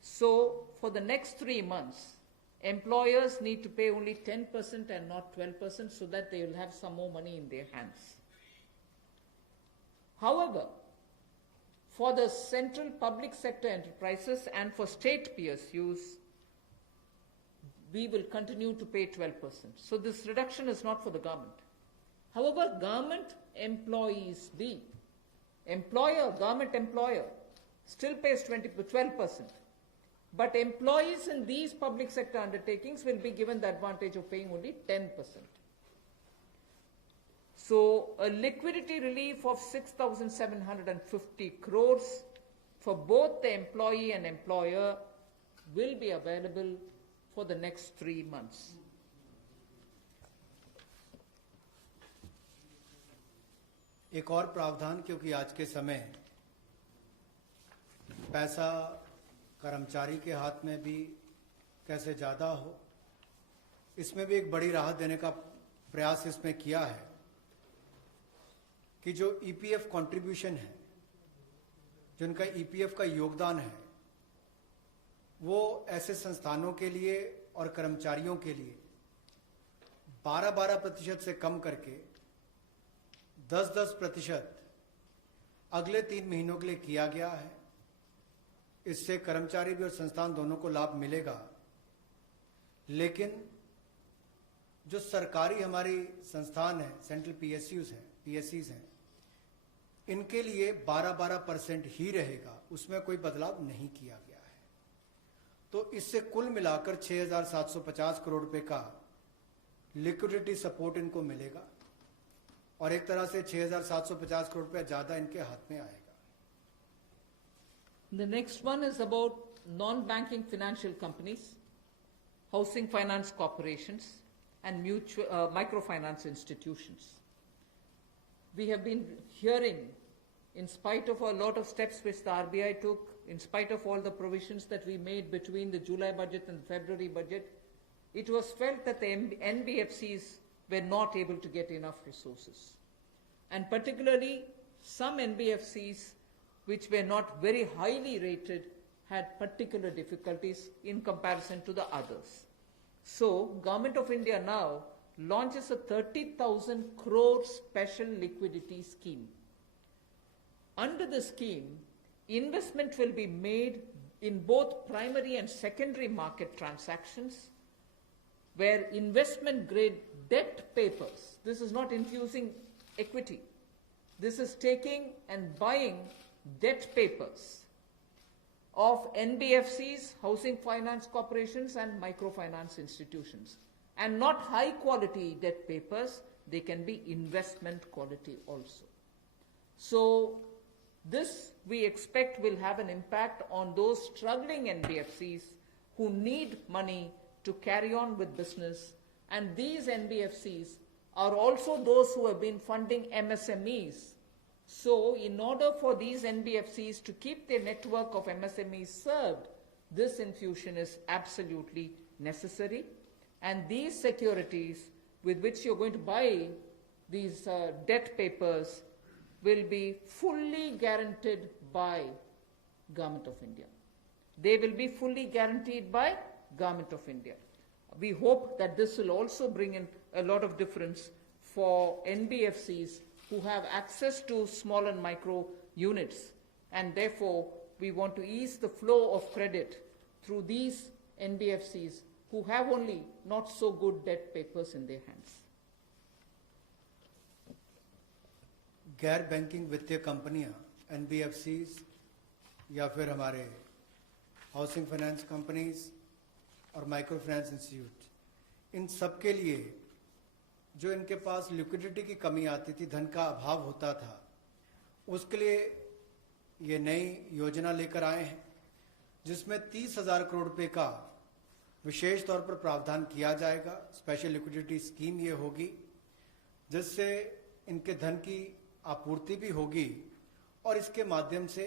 So for the next 3 months, employers need to pay only 10% and not 12% so that they will have some more money in their hands. However, for the central public sector enterprises and for state PSUs, we will continue to pay 12%. So this reduction is not for the government. However, government employees, the employer, government employer, still pays 12%. But employees in these public sector undertakings will be given the advantage of paying only 10%. So a liquidity relief of 6,750 crores for both the employee and employer will be available for the next 3 months. एक और प्रावधान, क्योंकि आज के समय पैसा कर्मचारी के हाथ में भी कैसे ज़्यादा हो, इसमें भी एक बड़ी राहत देने का प्रयास इसमें किया है कि जो ईपीएफ कंट्रीब्यूशन है, जिनका ईपीएफ का योगदान है, वो ऐसे संस्थानों के लिए और कर्मचारियों के लिए 12% से कम करके 10% अगले 3 महीनों के लिए किया गया है। इससे कर्मचारी भी और संस्थान दोनों को लाभ मिलेगा। लेकिन जो सरकारी हमारी संस्थान है, सेंट्रल पीएससीज हैं, इनके लिए 12% ही रहेगा, उसमें कोई बदलाव नहीं किया गया है। तो इससे कुल मिलाकर 6,750 करोड़ रुपए का लिक्विडिटी सपोर्ट इनको मिलेगा और एक तरह से 6,750 करोड़ रुपए ज्यादा इनके हाथ में आएगा। The next one is about non-banking financial companies, housing finance corporations, and microfinance institutions. We have been hearing in spite of a lot of steps which the RBI took, in spite of all the provisions that we made between the July budget and the February budget, it was felt that the NBFCs were not able to get enough resources. And particularly some NBFCs which were not very highly rated had particular difficulties in comparison to the others. So, Government of India now launches a 30,000 crore special liquidity scheme. Under the scheme, investment will be made in both primary and secondary market transactions where investment grade debt papers, this is not infusing equity, this is taking and buying debt papers of NBFCs, housing finance corporations and microfinance institutions. And not high quality debt papers, they can be investment quality also. So this we expect will have an impact on those struggling NBFCs who need money to carry on with business. And these NBFCs are also those who have been funding MSMEs. So in order for these NBFCs to keep their network of MSMEs served, this infusion is absolutely necessary. And these securities with which you're going to buy these debt papers will be fully guaranteed by Government of India. They will be fully guaranteed by Government of India. We hope that this will also bring in a lot of difference for NBFCs who have access to small and micro units, and therefore we want to ease the flow of credit through these NBFCs who have only not so good debt papers in their hands. गैर banking वित्तीय कंपनियां NBFCs या फिर हमारे housing finance companies और micro finance institute, इन सब के लिए जो इनके पास लिक्विडिटी की कमी आती थी, धन का अभाव होता था, उसके लिए ये नई योजना लेकर आए हैं जिसमें 30,000 करोड़ रुपए का विशेष तौर पर प्रावधान किया जाएगा। स्पेशल लिक्विडिटी स्कीम ये होगी जिससे इनके धन की आपूर्ति भी होगी और इसके माध्यम से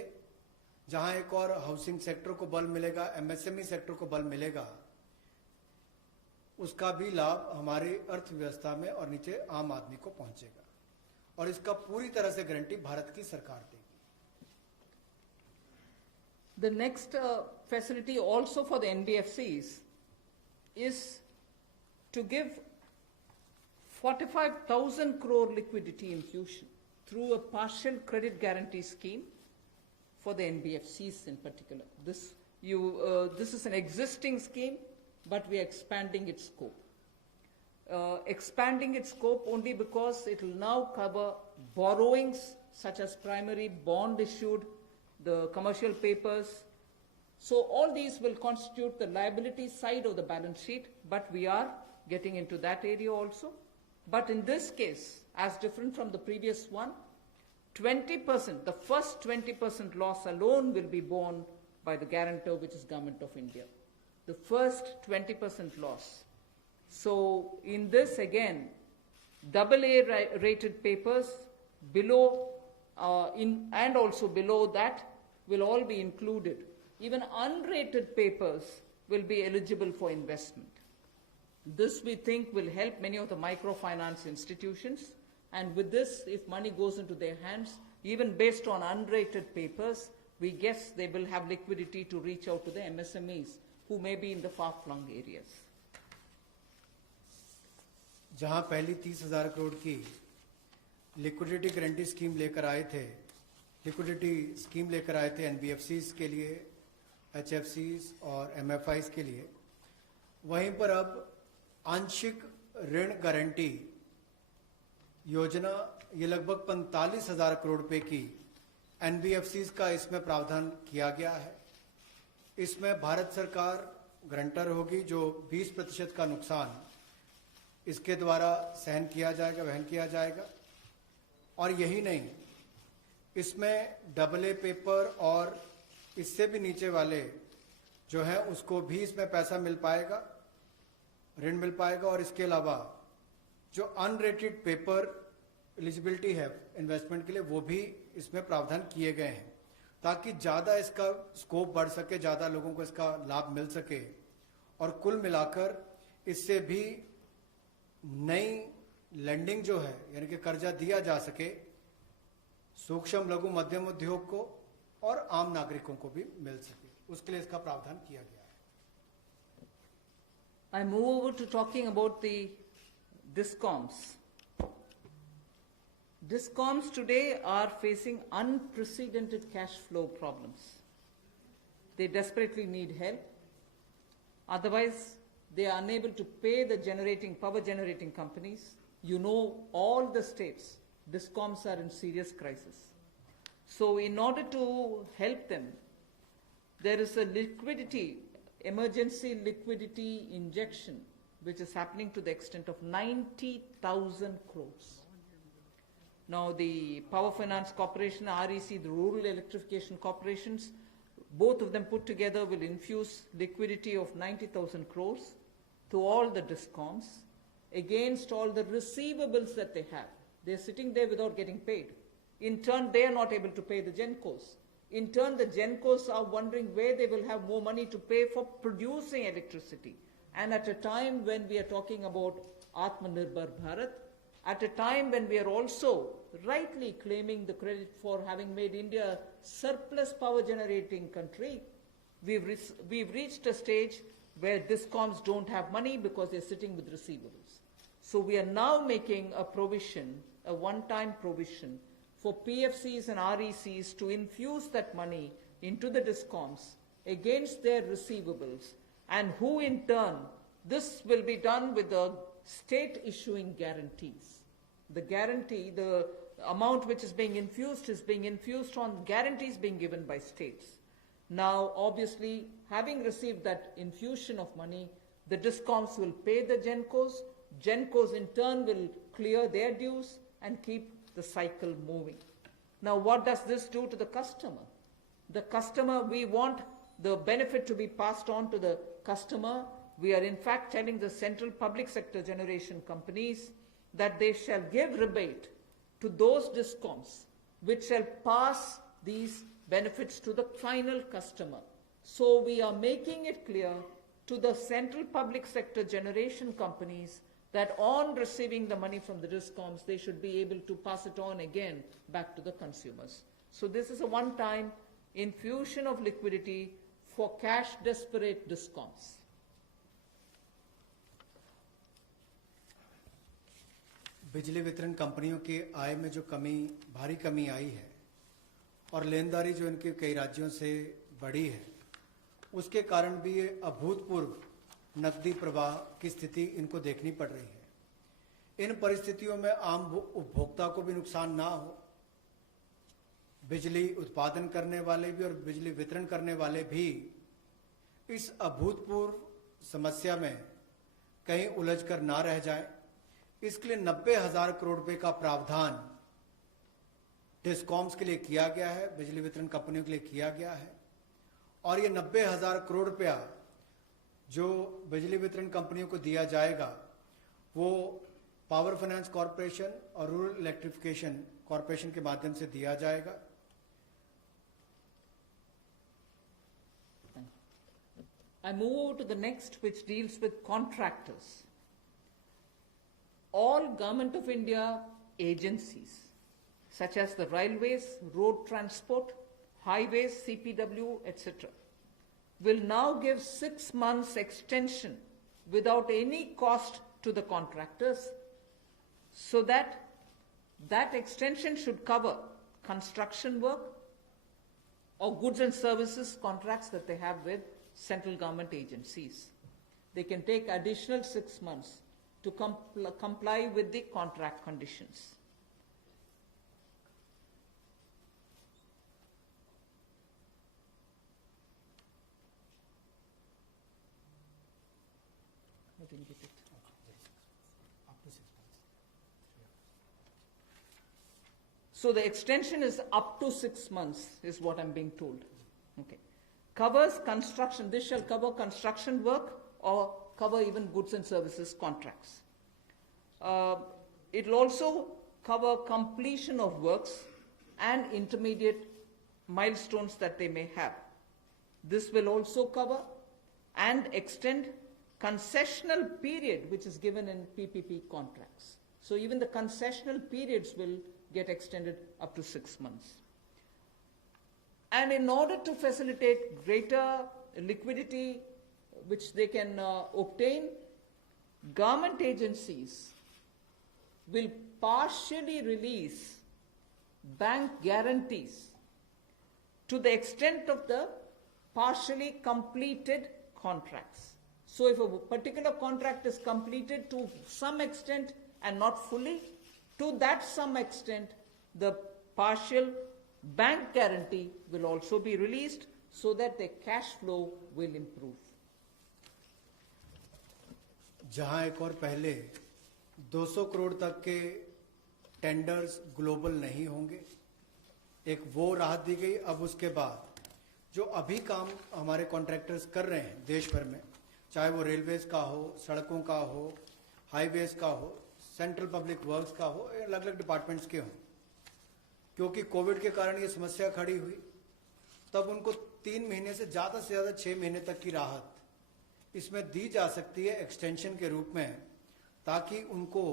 जहां एक और हाउसिंग सेक्टर को बल मिलेगा, एमएसएमई सेक्टर को बल मिलेगा, उसका भी लाभ हमारी अर्थव्यवस्था में और नीचे आम आदमी को पहुंचेगा और इसका पूरी तरह से गारंटी भारत की सरकार देगी। The next facility also for the NBFCs is to give 45,000 crore liquidity infusion through a partial credit guarantee scheme for the NBFCs in particular. This is an existing scheme, but we are expanding its scope. Expanding its scope only because it will now cover borrowings such as primary bond issued, the commercial papers. So all these will constitute the liability side of the balance sheet, but we are getting into that area also. But in this case, as different from the previous one, 20%, the first 20% loss alone will be borne by the guarantor, which is Government of India. The first 20% loss. So in this again, AA rated papers below and also below that will all be included. Even unrated papers will be eligible for investment. This we think will help many of the microfinance institutions, and with this, if money goes into their hands, even based on unrated papers, we guess they will have liquidity to reach out to the MSMEs who may be in the far-flung areas. जहां पहली 30,000 करोड़ की liquidity guarantee scheme लेकर आए थे, NBFCs के लिए, एचएफसीज और MFIs के लिए, वहीं पर अब आंशिक ऋण गारंटी योजना ये लगभग 45,000 करोड़ रुपए की एनबीएफसीज का इसमें प्रावधान किया गया है। इसमें भारत सरकार गारंटर होगी, जो 20% का नुकसान इसके द्वारा वहन किया जाएगा। और यही नहीं, इसमें AA पेपर और इससे भी नीचे वाले जो है उसको भी इसमें पैसा मिल पाएगा, ऋण मिल पाएगा। और इसके अलावा जो अनरेटेड पेपर एलिजिबिलिटी है इन्वेस्टमेंट के लिए, वो भी इसमें प्रावधान किए गए हैं ताकि ज़्यादा इसका स्कोप बढ़ सके, ज़्यादा लोगों को इसका लाभ मिल सके और कुल मिलाकर इससे भी नई लैंडिंग जो है यानी कि कर्जा दिया जा सके सूक्ष्म लघु मध्यम उद्योग को और आम नागरिकों को भी मिल सके, उसके लिए इसका प्रावधान किया गया है। I move over to talking about the DISCOMs. DISCOMs today are facing unprecedented cash flow problems. They desperately need help. Otherwise, they are unable to pay the power generating companies. You know, all the states, DISCOMs are in serious crisis. So in order to help them, there is a emergency liquidity injection, which is happening to the extent of 90,000 crores. Now the Power Finance Corporation, REC, the Rural Electrification Corporations, both of them put together will infuse liquidity of 90,000 crores to all the DISCOMs against all the receivables that they have. They're sitting there without getting paid. In turn, they are not able to pay the GENCOs. In turn, the GENCOs are wondering where they will have more money to pay for producing electricity. And at a time when we are talking about Atmanirbhar Bharat, at a time when we are also rightly claiming the credit for having made India a surplus power generating country, we've reached a stage where DISCOMs don't have money because they're sitting with receivables. So we are now making a provision, a one-time provision, for PFCs and RECs to infuse that money into the DISCOMs against their receivables, and who in turn, this will be done with the state issuing guarantees. The guarantee, the amount which is being infused on guarantees being given by states. Now, obviously, having received that infusion of money, the DISCOMs will pay the GENCOs. GENCOs in turn will clear their dues and keep the cycle moving. Now, what does this do to the customer? The customer, we want the benefit to be passed on to the customer. We are in fact telling the central public sector generation companies that they shall give rebate to those DISCOMs which shall pass these benefits to the final customer. So we are making it clear to the central public sector generation companies that on receiving the money from the DISCOMs, they should be able to pass it on again back to the consumers. So this is a one-time infusion of liquidity for cash-desperate DISCOMs. बिजली वितरण कंपनियों के आय में जो भारी कमी आई है और लेनदारी जो इनके कई राज्यों से बढ़ी है, उसके कारण भी ये अभूतपूर्व नकदी प्रवाह की स्थिति इनको देखनी पड़ रही है। इन परिस्थितियों में आम उपभोक्ता को भी नुकसान ना हो, बिजली उत्पादन करने वाले भी और बिजली वितरण करने वाले भी इस अभूतपूर्व समस्या में कहीं उलझकर ना रह जाए, इसके लिए 90,000 करोड़ रुपए का प्रावधान डिस्कॉम्स के लिए किया गया है, बिजली वितरण कंपनियों के लिए किया गया है। और ये 90,000 करोड़ रुपया जो बिजली वितरण कंपनियों को दिया जाएगा वो पावर फाइनेंस कॉरपोरेशन और रूरल इलेक्ट्रिफिकेशन कॉरपोरेशन के माध्यम से दिया जाएगा। I move over to the next, which deals with contractors. All Government of India agencies, such as the railways, road transport, highways, CPW, etc., will now give 6 months extension without any cost to the contractors, so that extension should cover construction work or goods and services contracts that they have with central government agencies. They can take additional 6 months to comply with the contract conditions. I didn't get it. So the extension is up to 6 months, is what I'm being told. Okay. Covers construction. This shall cover construction work or cover even goods and services contracts. It will also cover completion of works and intermediate milestones that they may have. This will also cover and extend concessional period which is given in PPP contracts. So even the concessional periods will get extended up to 6 months. And in order to facilitate greater liquidity which they can obtain, government agencies will partially release bank guarantees to the extent of the partially completed contracts. So if a particular contract is completed to some extent and not fully, to that some extent, the partial bank guarantee will also be released so that the cash flow will improve. जहां एक और पहले 200 करोड़ तक के tenders global नहीं होंगे, एक वो राहत दी गई। अब उसके बाद जो अभी काम हमारे कॉन्ट्रैक्टर्स कर रहे हैं देश भर में, चाहे वो रेलवेज का हो, सड़कों का हो, हाईवेज का हो, सेंट्रल पब्लिक वर्क्स का हो, अलग अलग डिपार्टमेंट्स के हों, क्योंकि कोविड के कारण ये समस्या खड़ी हुई, तब उनको 3 महीने से ज़्यादा 6 महीने तक की राहत इसमें दी जा सकती है एक्सटेंशन के रूप में, ताकि उनको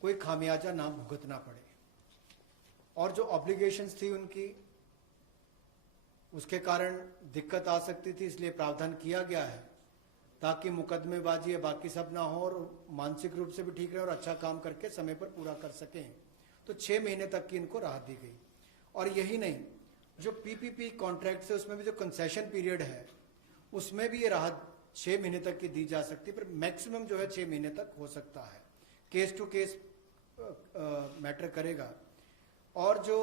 कोई खामियाजा ना भुगतना पड़े। और जो ऑब्लिगेशंस थी उनकी, उसके कारण दिक्कत आ सकती थी, इसलिए प्रावधान किया गया है ताकि मुकदमेबाजी या बाकी सब ना हो और मानसिक रूप से भी ठीक रहे और अच्छा काम करके समय पर पूरा कर सकें। तो 6 महीने तक की इनको राहत दी गई। और यही नहीं, जो पीपीपी कॉन्ट्रैक्ट है उसमें भी जो कंसेशन पीरियड है उसमें भी ये राहत 6 महीने तक की दी जा सकती है, पर मैक्सिमम जो है 6 महीने तक हो सकता है। केस टू केस मैटर करेगा। और जो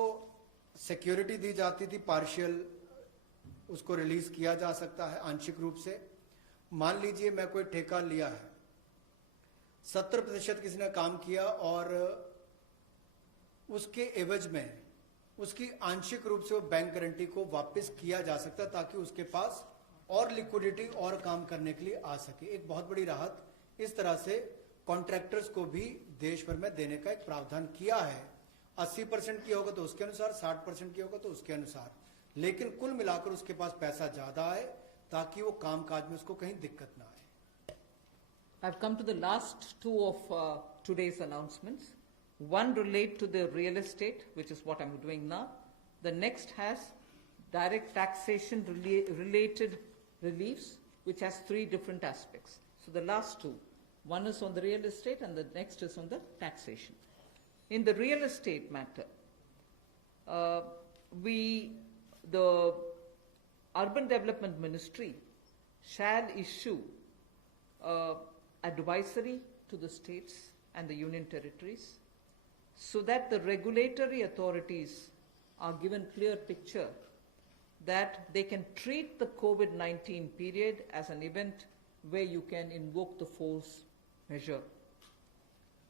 सिक्योरिटी दी जाती थी पार्शियल, उसको रिलीज किया जा सकता है आंशिक रूप से। मान लीजिए मैं कोई ठेका लिया है, 70% किसी ने काम किया और उसके एवज में उसकी आंशिक रूप से वो बैंक गारंटी को वापस किया जा सकता है, ताकि उसके पास और लिक्विडिटी और काम करने के लिए आ सके। एक बहुत बड़ी राहत इस तरह से कॉन्ट्रैक्टर्स को भी देश भर में देने का एक प्रावधान किया है। 80% की होगा तो उसके अनुसार, 60% की होगा तो उसके अनुसार, लेकिन कुल मिलाकर उसके पास पैसा ज्यादा आए ताकि वो काम काज में उसको कहीं दिक्कत ना आए। I've come to the last two of today's announcements. One relate to the real estate, which is what I'm doing now. The next has direct taxation related reliefs, which has 3 different aspects. So the last two, one is on the real estate and the next is on the taxation. In the real estate matter, the Urban Development Ministry shall issue advisory to the states and the union territories so that the regulatory authorities are given clear picture that they can treat the COVID-19 period as an event where you can invoke the force measure.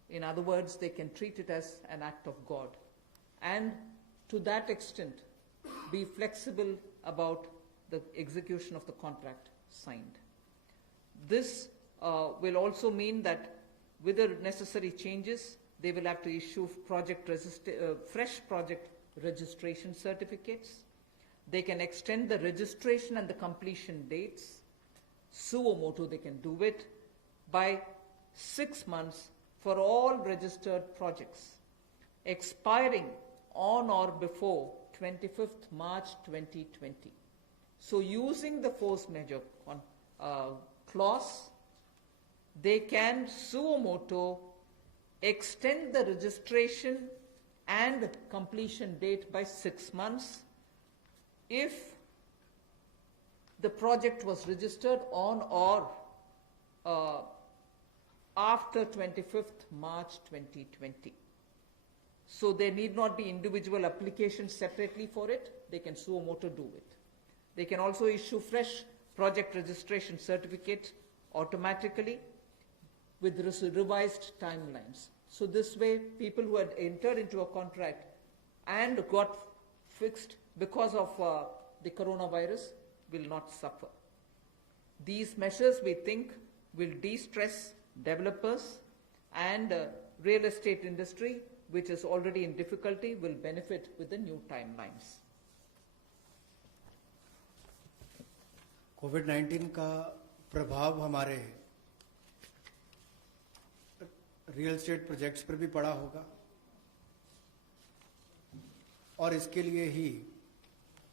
In other words, they can treat it as an act of God, and to that extent be flexible about the execution of the contract signed. This will also mean that with the necessary changes, they will have to issue fresh project registration certificates. They can extend the registration and the completion dates. Suo motu, they can do it by 6 months for all registered projects, expiring on or before 25th March 2020. So using the force measure clause, they can suo motu extend the registration and completion date by 6 months if the project was registered on or after 25th March 2020. So there need not be individual applications separately for it. They can suo motu do it. They can also issue fresh project registration certificates automatically with revised timelines. So this way, people who had entered into a contract and got fixed because of the coronavirus will not suffer. These measures, we think, will de-stress developers and real estate industry which is already in difficulty, will benefit with the new timelines. कोविड-19 का प्रभाव हमारे real estate projects पर भी पड़ा होगा और इसके लिए ही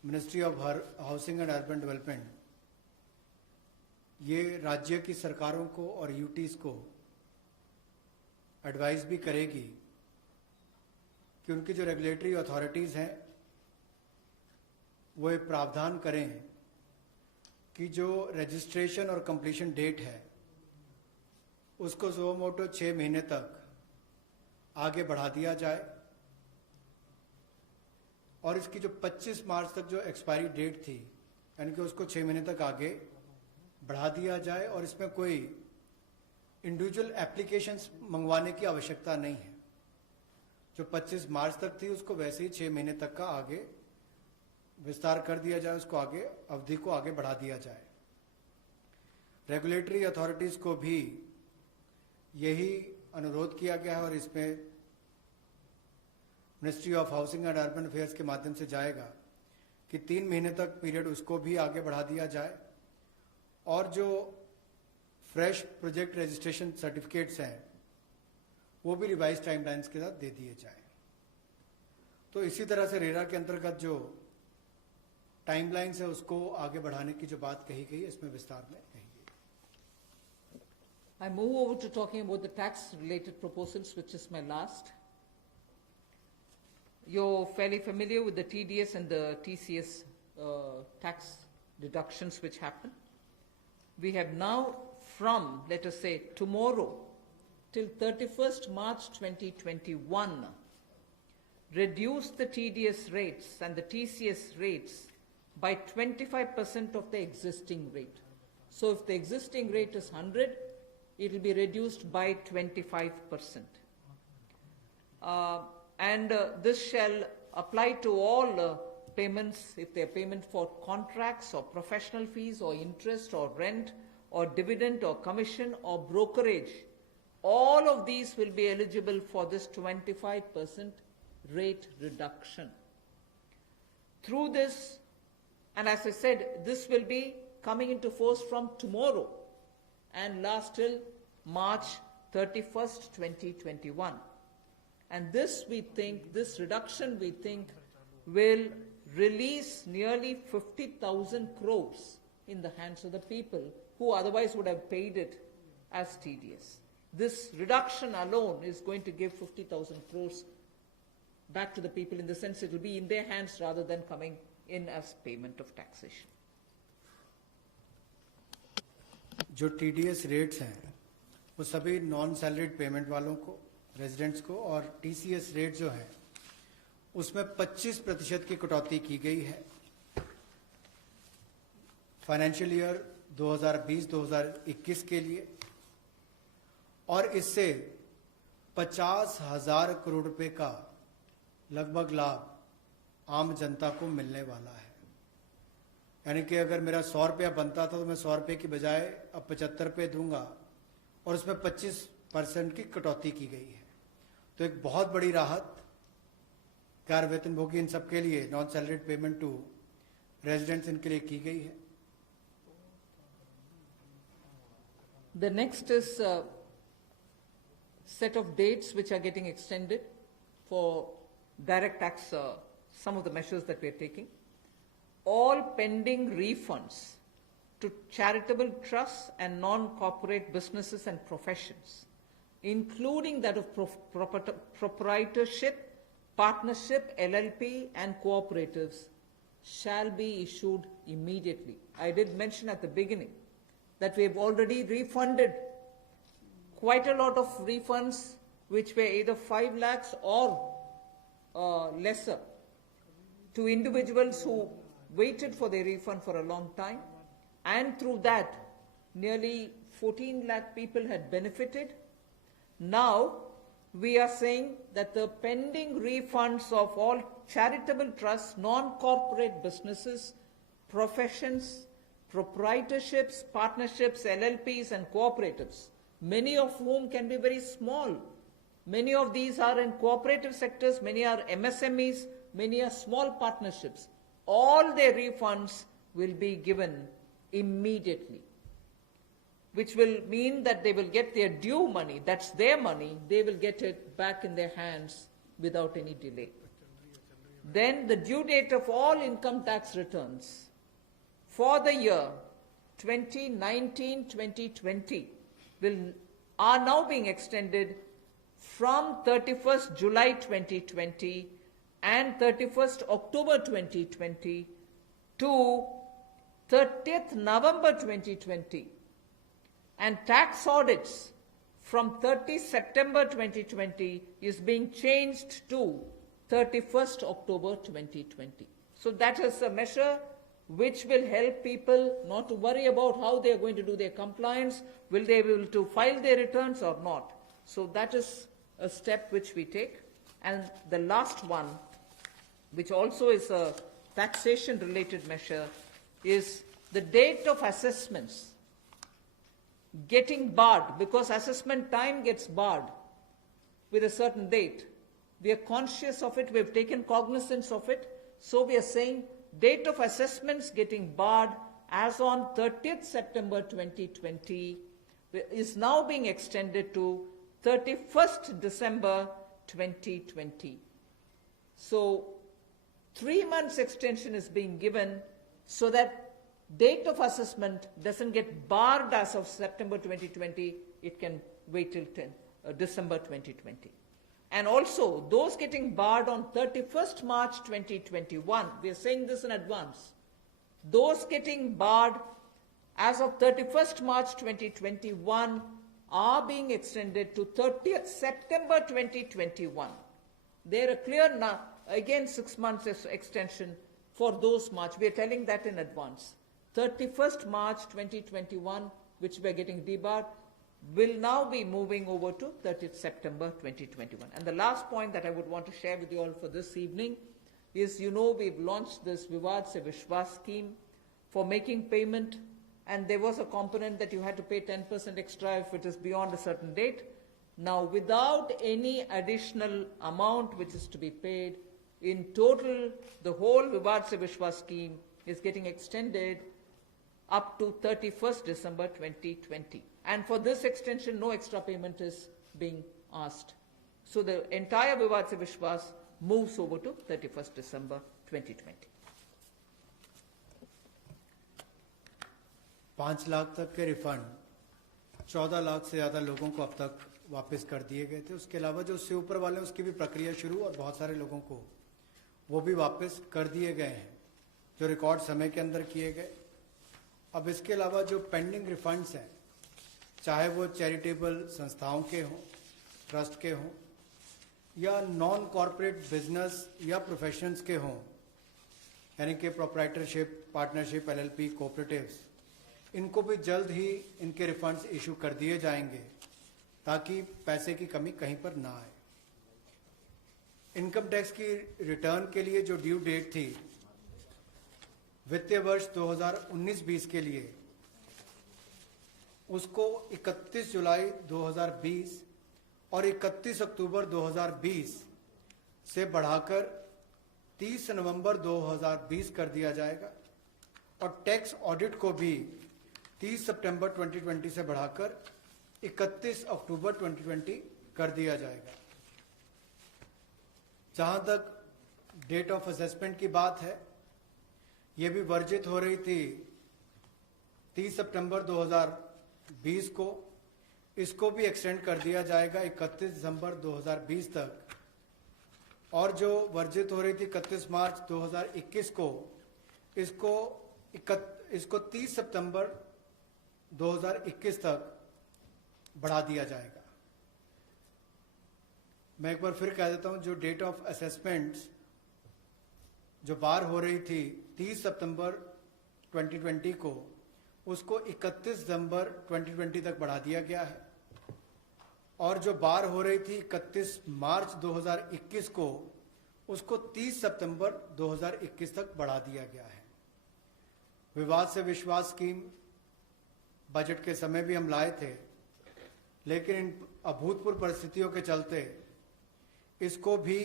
ministry of housing and urban development ये राज्य की सरकारों को और यूटीज को एडवाइस भी करेगी कि उनकी जो रेगुलेटरी अथॉरिटीज हैं वो एक प्रावधान करें कि जो रजिस्ट्रेशन और कंप्लीशन डेट है उसको सो मोटो 6 महीने तक आगे बढ़ा दिया जाए और इसकी जो 25 मार्च तक जो एक्सपायरी डेट थी यानी कि उसको 6 महीने तक आगे बढ़ा दिया जाए और इसमें कोई इंडिविजुअल एप्लीकेशंस मंगवाने की आवश्यकता नहीं है। जो 25 मार्च तक थी उसको वैसे ही 6 महीने तक का आगे विस्तार कर दिया जाए, उसको आगे अवधि को आगे बढ़ा दिया जाए। रेगुलेटरी अथॉरिटीज को भी यही अनुरोध किया गया है और इसमें ministry of housing and urban affairs के माध्यम से जाएगा कि 3 महीने तक पीरियड उसको भी आगे बढ़ा दिया जाए और जो फ्रेश प्रोजेक्ट रजिस्ट्रेशन सर्टिफिकेट्स हैं वो भी रिवाइज टाइमलाइंस के साथ दे दिए जाए। तो इसी तरह से रेरा के अंतर्गत जो टाइमलाइंस है उसको आगे बढ़ाने की जो बात कही गई है इसमें विस्तार में कही गई। I move over to talking about the tax related proposals, which is my last. You're fairly familiar with the TDS and the TCS tax deductions which happen. We have now from, let us say, tomorrow till 31st March 2021, reduced the TDS rates and the TCS rates by 25% of the existing rate. So if the existing rate is 100, it will be reduced by 25%. This shall apply to all payments, if they are payment for contracts or professional fees or interest or rent or dividend or commission or brokerage. All of these will be eligible for this 25% rate reduction. Through this, and as I said, this will be coming into force from tomorrow and last till March 31st, 2021. And this we think, this reduction we think will release nearly 50,000 crores in the hands of the people who otherwise would have paid it as TDS. This reduction alone is going to give 50,000 crores back to the people, in the sense it will be in their hands rather than coming in as payment of taxation. जो TDS rates हैं वो सभी non salaried payment वालों को, residents को, और TCS rate जो है उसमें 25% की कटौती की गई है फाइनेंशियल ईयर 2020-2021 के लिए, और इससे 50,000 करोड़ रुपए का लगभग लाभ आम जनता को मिलने वाला है। यानी कि अगर मेरा 100 रुपया बनता था तो मैं 100 रुपये की बजाय अब 75 रुपये दूंगा और उसमें 25% की कटौती की गई है। तो एक बहुत बड़ी राहत गैर वेतनभोगी इन सबके लिए, non salaried payment to residents, इनके लिए की गई है। The next is a set of dates which are getting extended for direct tax, some of the measures that we are taking. All pending refunds to charitable trusts and non-corporate businesses and professions, including that of proprietorship, partnership, LLP and cooperatives, shall be issued immediately. I did mention at the beginning that we have already refunded quite a lot of refunds which were either 5 lakhs or lesser to individuals who waited for their refund for a long time, and through that nearly 14 lakh people had benefited. Now we are saying that the pending refunds of all charitable trusts, non-corporate businesses, professions, proprietorships, partnerships, LLPs and cooperatives, many of whom can be very small, Many of these are in cooperative sectors, many are MSMEs, many are small partnerships. All their refunds will be given immediately, which will mean that they will get their due money, that's their money, they will get it back in their hands without any delay. Then the due date of all income tax returns for the year 2019-2020 are now being extended from 31st July 2020 and 31st October 2020 to 30th November 2020, and tax audits from 30 September 2020 is being changed to 31st October 2020. So that is a measure which will help people not to worry about how they are going to do their compliance, will they be able to file their returns or not. So that is a step which we take. And the last one, which also is a taxation related measure, is the date of assessments getting barred, because assessment time gets barred with a certain date. We are conscious of it, we have taken cognizance of it, so we are saying date of assessments getting barred as on 30th September 2020 is now being extended to 31st December 2020. So 3 months extension is being given so that date of assessment doesn't get barred as of September 2020, it can wait till December 2020. And also, those getting barred on 31st March 2021, we are saying this in advance, those getting barred as of 31st March 2021 are being extended to 30th September 2021. They're a clear, again 6 months extension for those March. We are telling that in advance. 31st March 2021, which we are getting debarred, will now be moving over to 30th September 2021. And the last point that I would want to share with you all for this evening is, you know, we've launched this Vivad Se Vishwas scheme for making payment, and there was a component that you had to pay 10% extra if it is beyond a certain date. Now, without any additional amount which is to be paid, in total, the whole Vivad Se Vishwas scheme is getting extended up to 31st December 2020. And for this extension, no extra payment is being asked. So the entire Vivad Se Vishwas moves over to 31st December 2020. 5 lakh तक के refund 14 lakh से ज़्यादा लोगों को अब तक वापस कर दिए गए थे। उसके अलावा जो उससे ऊपर वाले उसकी भी प्रक्रिया शुरू, और बहुत सारे लोगों को वो भी वापस कर दिए गए हैं जो रिकॉर्ड समय के अंदर किए गए। अब इसके अलावा जो पेंडिंग रिफंड्स हैं, चाहे वो चैरिटेबल संस्थाओं के हों, ट्रस्ट के हों, या नॉन कॉरपोरेट बिजनेस या प्रोफेशंस के हों, यानी कि प्रोप्राइटरशिप, पार्टनरशिप, एलएलपी, कोऑपरेटिव्स, इनको भी जल्द ही इनके रिफंड्स इशू कर दिए जाएंगे ताकि पैसे की कमी कहीं पर ना आए। इनकम टैक्स की रिटर्न के लिए जो ड्यू डेट थी वित्तीय वर्ष 2019-20 के लिए, उसको 31 जुलाई 2020 और 31 अक्टूबर 2020 से बढ़ाकर 30 नवंबर 2020 कर दिया जाएगा, और टैक्स ऑडिट को भी 30 सितंबर 2020 से बढ़ाकर 31 अक्टूबर 2020 कर दिया जाएगा। जहां तक डेट ऑफ असेसमेंट की बात है, ये भी वर्जित हो रही थी 30 सितंबर 2020 को, इसको भी एक्सटेंड कर दिया जाएगा 31 दिसंबर 2020 तक, और जो वर्जित हो रही थी 31 मार्च 2021 को, इसको 30 सितंबर 2021 तक बढ़ा दिया जाएगा। मैं एक बार फिर कह देता हूं, जो डेट ऑफ असेसमेंट्स जो बार हो रही थी 30 सितंबर 2020 को, उसको 31 दिसंबर 2020 तक बढ़ा दिया गया है, और जो बार हो रही थी 31 मार्च 2021 को, उसको 30 सितंबर 2021 तक बढ़ा दिया गया है। विवाद से विश्वास स्कीम बजट के समय भी हम लाए थे, लेकिन अभूतपूर्व परिस्थितियों के चलते इसको भी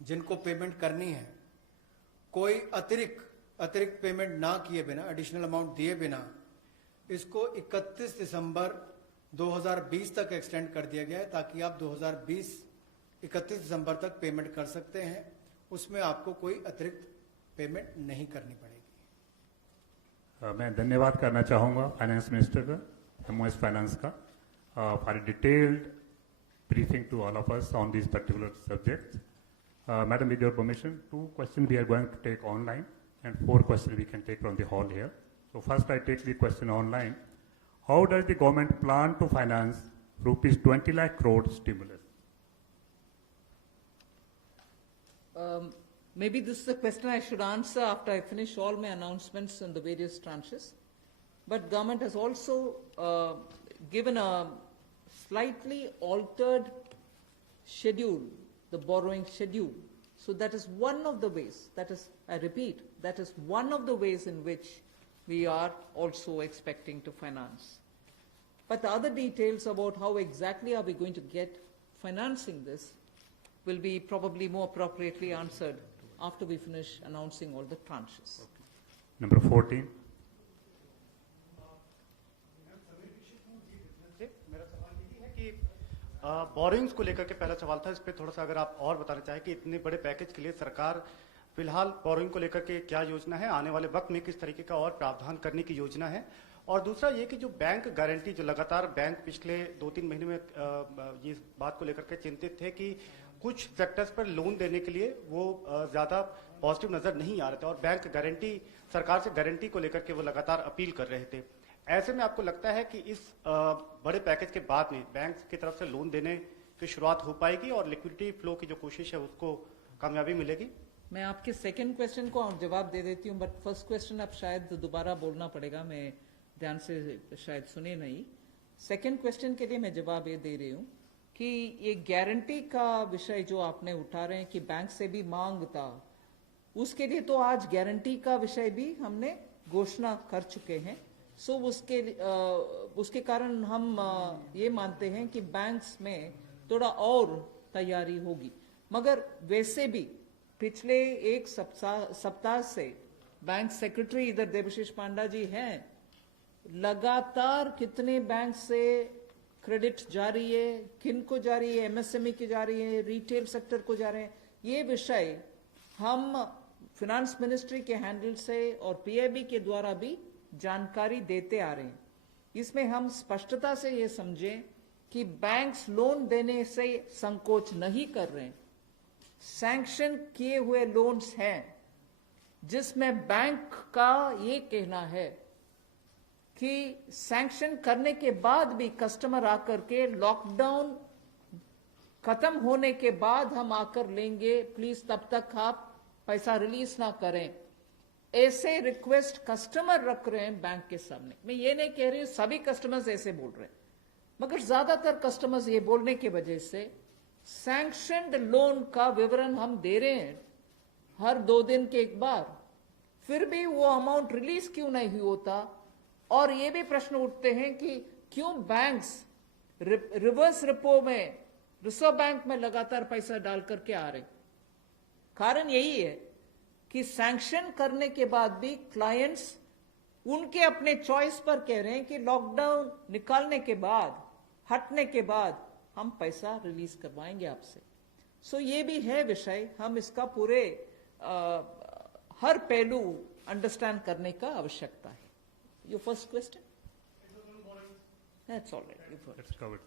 जिनको पेमेंट करनी है कोई अतिरिक्त पेमेंट ना किए बिना, एडिशनल अमाउंट दिए बिना इसको 31 दिसंबर 2020 तक एक्सटेंड कर दिया गया है, ताकि आप 31 दिसंबर तक पेमेंट कर सकते हैं। उसमें आपको कोई अतिरिक्त पेमेंट नहीं करनी पड़ेगी। मैं धन्यवाद करना चाहूँगा फाइनेंस मिनिस्टर का, MOS फाइनेंस का, for detailed briefing to all of us on these particular subjects. Madam, with your permission, 2 questions we are going to take online and 4 questions we can take from the hall here. So first I take the question online. How does the government plan to finance rupees 20 lakh crore stimulus? Maybe this is a question I should answer after I finish all my announcements on the various tranches. But government has also given a slightly altered schedule, the borrowing schedule. So that is one of the ways, that is, I repeat, that is one of the ways in which we are also expecting to finance. But the other details about how exactly are we going to get financing this will be probably more appropriately answered after we finish announcing all the tranches. Number 14. Borings को लेकर के पहला सवाल था, इस पे थोड़ा सा अगर आप और बताना चाहें कि इतने बड़े पैकेज के लिए सरकार फिलहाल बोरिंग को लेकर के क्या योजना है, आने वाले वक्त में किस तरीके का और प्रावधान करने की योजना है, और दूसरा ये कि जो बैंक गारंटी, जो लगातार बैंक पिछले 2-3 महीने में ये बात को लेकर के चिंतित थे कि कुछ सेक्टर्स पर लोन देने के लिए वो ज्यादा पॉजिटिव नजर नहीं आ रहे थे और बैंक गारंटी, सरकार से गारंटी को लेकर के वो लगातार अपील कर रहे थे। ऐसे में आपको लगता है कि इस बड़े पैकेज के बाद में बैंक की तरफ से लोन देने की शुरुआत हो पाएगी और लिक्विडिटी फ्लो की जो कोशिश है उसको कामयाबी मिलेगी? मैं आपके सेकंड क्वेश्चन को जवाब दे देती हूँ, बट फर्स्ट क्वेश्चन अब शायद दोबारा बोलना पड़ेगा, मैं ध्यान से शायद सुने नहीं। सेकंड क्वेश्चन के लिए मैं जवाब ये दे रही हूँ कि ये गारंटी का विषय जो आपने उठा रहे हैं कि बैंक से भी मांग था, उसके लिए तो आज गारंटी का विषय भी हमने घोषणा कर चुके हैं। सो उसके कारण हम ये मानते हैं कि बैंक्स में थोड़ा और तैयारी होगी, मगर वैसे भी पिछले एक सप्ताह से बैंक सेक्रेटरी इधर देवशीष पांडा जी हैं, लगातार कितने बैंक से क्रेडिट जा रही है, किन को जा रही है, MSME की जा रही है, रिटेल सेक्टर को जा रहे हैं, ये विषय हम फिनेंस मिनिस्ट्री के हैंडल से और PIB के द्वारा भी जानकारी देते आ रहे हैं। इसमें हम स्पष्टता से ये समझें कि बैंक्स लोन देने से संकोच नहीं कर रहे हैं। सैंक्शन किए हुए लोन्स हैं जिसमें बैंक का ये कहना है कि सैंक्शन करने के बाद भी कस्टमर आकर के लॉकडाउन खत्म होने के बाद हम आकर लेंगे, प्लीज तब तक आप पैसा रिलीज ना करें, ऐसे रिक्वेस्ट कस्टमर रख रहे हैं बैंक के सामने। मैं ये नहीं कह रही हूं सभी कस्टमर्स ऐसे बोल रहे हैं, मगर ज्यादातर कस्टमर्स ये बोलने की वजह से सैंक्शनड लोन का विवरण हम दे रहे हैं हर 2 दिन के एक बार, फिर भी वो अमाउंट रिलीज क्यों नहीं होता। और ये भी प्रश्न उठते हैं कि क्यों बैंक्स रिवर्स रिपो में, रिजर्व बैंक में लगातार पैसा डाल करके आ रहे। कारण यही है कि सैंक्शन करने के बाद भी क्लाइंट्स उनके अपने चॉइस पर कह रहे हैं कि लॉकडाउन निकालने के बाद, हटने के बाद हम पैसा रिलीज करवाएंगे आपसे। सो ये भी है विषय, हम इसका पूरे हर पहलू अंडरस्टैंड करने का आवश्यकता है। Your first question? That's all right. That's covered.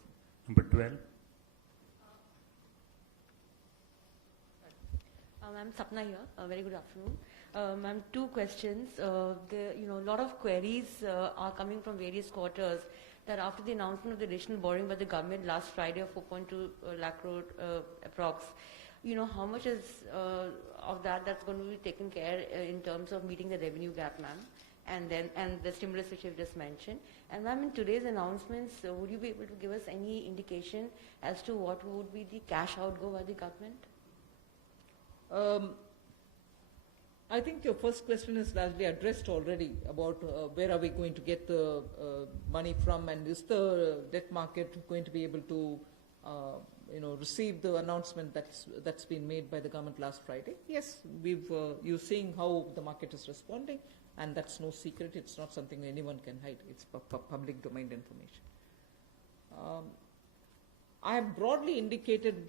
Number 12. I'm Sapna here. Very good afternoon. Ma'am, 2 questions. A lot of queries are coming from various quarters that after the announcement of the additional borrowing by the government last Friday of 4.2 lakh crore approx, how much is of that's going to be taken care in terms of meeting the revenue gap, ma'am? And the stimulus which you've just mentioned. And ma'am, in today's announcements, would you be able to give us any indication as to what would be the cash outgo by the government? I think your first question is largely addressed already about where are we going to get the money from, and is the debt market going to be able to, receive the announcement that's been made by the government last Friday? Yes, you're seeing how the market is responding, and that's no secret. It's not something anyone can hide. It's public domain information. I have broadly indicated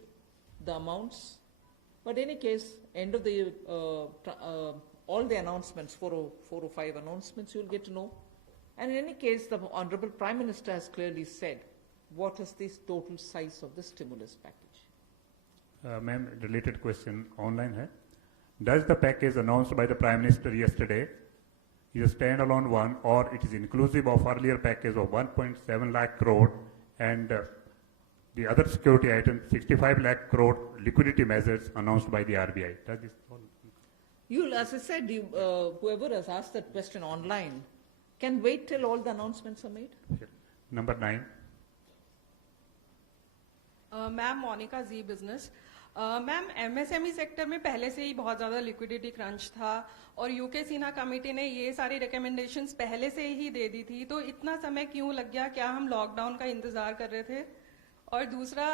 the amounts. But in any case, end of the all the announcements, 4 or 5 announcements, you'll get to know. And in any case, the Honorable Prime Minister has clearly said what is the total size of the stimulus package. Ma'am, related question online hai. Does the package announced by the Prime Minister yesterday is a standalone one, or it is inclusive of earlier package of 1.7 lakh crore and the other security item 65 lakh crore liquidity measures announced by the RBI? Does this all? As I said, whoever has asked that question online can wait till all the announcements are made. Number 9. Ma'am Monica ji business ma'am MSME sector में पहले से ही बहुत ज़्यादा liquidity crunch था और UK Sinha committee ने ये सारी रिकमेंडेशंस पहले से ही दे दी थी, तो इतना समय क्यों लग गया? क्या हम लॉकडाउन का इंतज़ार कर रहे थे? और दूसरा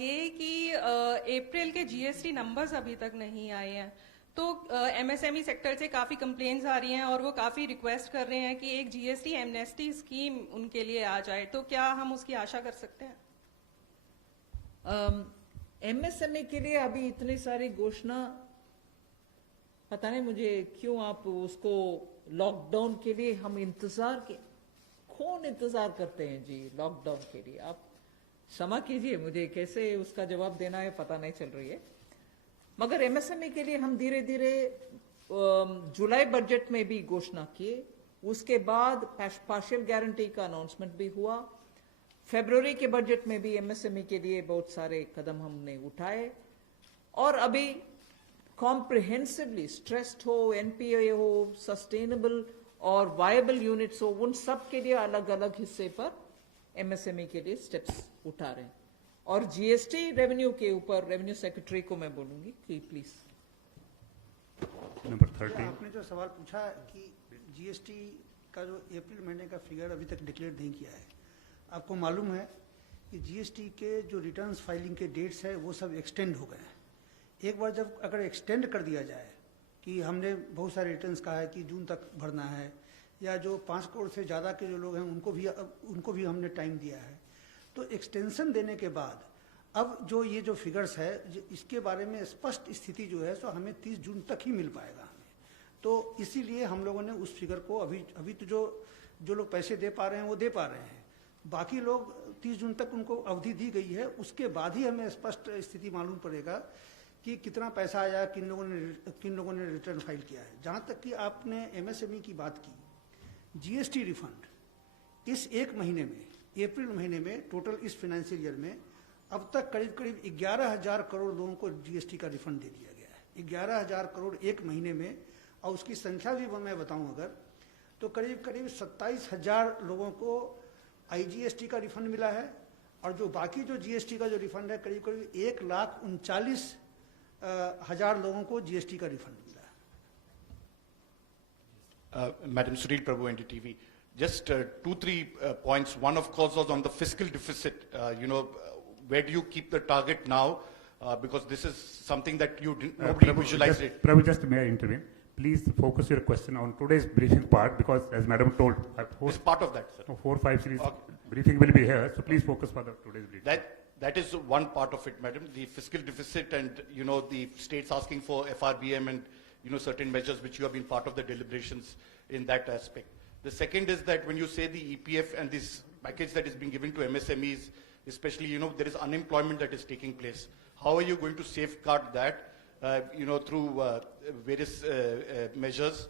ये कि अप्रैल के जीएसटी नंबर्स अभी तक नहीं आए हैं, तो एमएसएमई सेक्टर से काफ़ी कंप्लेंट्स आ रही हैं और वो काफ़ी रिक्वेस्ट कर रहे हैं कि एक जीएसटी एमनेस्टी स्कीम उनके लिए आ जाए, तो क्या हम उसकी आशा कर सकते हैं? एमएसएमई के लिए अभी इतनी सारी घोषणा, पता नहीं मुझे क्यों आप उसको लॉकडाउन के लिए हम कौन इंतजार करते हैं जी लॉकडाउन के लिए? आप क्षमा कीजिए, मुझे कैसे उसका जवाब देना है पता नहीं चल रही है। मगर एमएसएमई के लिए हम धीरे धीरे जुलाई बजट में भी घोषणा किए, उसके बाद पार्शियल गारंटी का अनाउंसमेंट भी हुआ, फरवरी के बजट में भी एमएसएमई के लिए बहुत सारे कदम हमने उठाए, और अभी कॉम्प्रिहेंसिवली स्ट्रेस्ड हो, एनपीए हो, सस्टेनेबल और वायबल यूनिट्स हो, उन सब के लिए अलग अलग हिस्से पर एमएसएमई के लिए स्टेप्स उठा रहे हैं। और जीएसटी रेवेन्यू के ऊपर रेवेन्यू सेक्रेटरी को मैं बोलूंगी कि प्लीज। नंबर 13। आपने जो सवाल पूछा कि जीएसटी का जो अप्रैल महीने का फिगर अभी तक डिक्लेयर नहीं किया है, आपको मालूम है कि जीएसटी के जो रिटर्न्स फाइलिंग के डेट्स है वो सब एक्सटेंड हो गए हैं। एक बार जब अगर एक्सटेंड कर दिया जाए कि हमने बहुत सारे रिटर्न्स कहा है कि जून तक भरना है, या जो 5 करोड़ से ज़्यादा के जो लोग हैं उनको भी हमने टाइम दिया है, तो एक्सटेंशन देने के बाद अब जो ये जो फिगर्स है इसके बारे में स्पष्ट स्थिति जो है सो हमें 30 जून तक ही मिल पाएगा हमें। तो इसीलिए हम लोगों ने उस फिगर को अभी तो जो लोग पैसे दे पा रहे हैं वो दे पा रहे हैं, बाकी लोग 30 जून तक उनको अवधि दी गई है, उसके बाद ही हमें स्पष्ट स्थिति मालूम पड़ेगा कि कितना पैसा आया, किन लोगों ने रिटर्न फाइल किया है। जहाँ तक कि आपने एमएसएमई की बात की, जीएसटी रिफंड इस एक महीने में, अप्रैल महीने में टोटल इस फाइनेंशियल ईयर में अब तक करीब 11,000 करोड़ लोगों को जीएसटी का रिफंड दे दिया गया है। 11,000 करोड़ एक महीने में, और उसकी संख्या भी मैं बताऊं अगर तो करीब 27,000 लोगों को आईजीएसटी का रिफंड मिला है, और जो बाकी जो जीएसटी का जो रिफंड है करीब 1,39,000 लोगों को जीएसटी का रिफंड मिला है। Madam Sunil Prabhu, NDTV. Just 2-3 points. One, of course, was on the fiscal deficit. Where do you keep the target now? Because this is something that nobody visualized it. Prabhu, just may I intervene? Please focus your question on today's briefing part, because as Madam told, It's part of that, sir. 4-5 series briefing will be here, so please focus for the today's briefing. That is one part of it, madam. The fiscal deficit and, the states asking for FRBM and, certain measures which you have been part of the deliberations in that aspect. The second is that when you say the EPF and this package that is being given to MSMEs, especially, there is unemployment that is taking place. How are you going to safeguard that, through various measures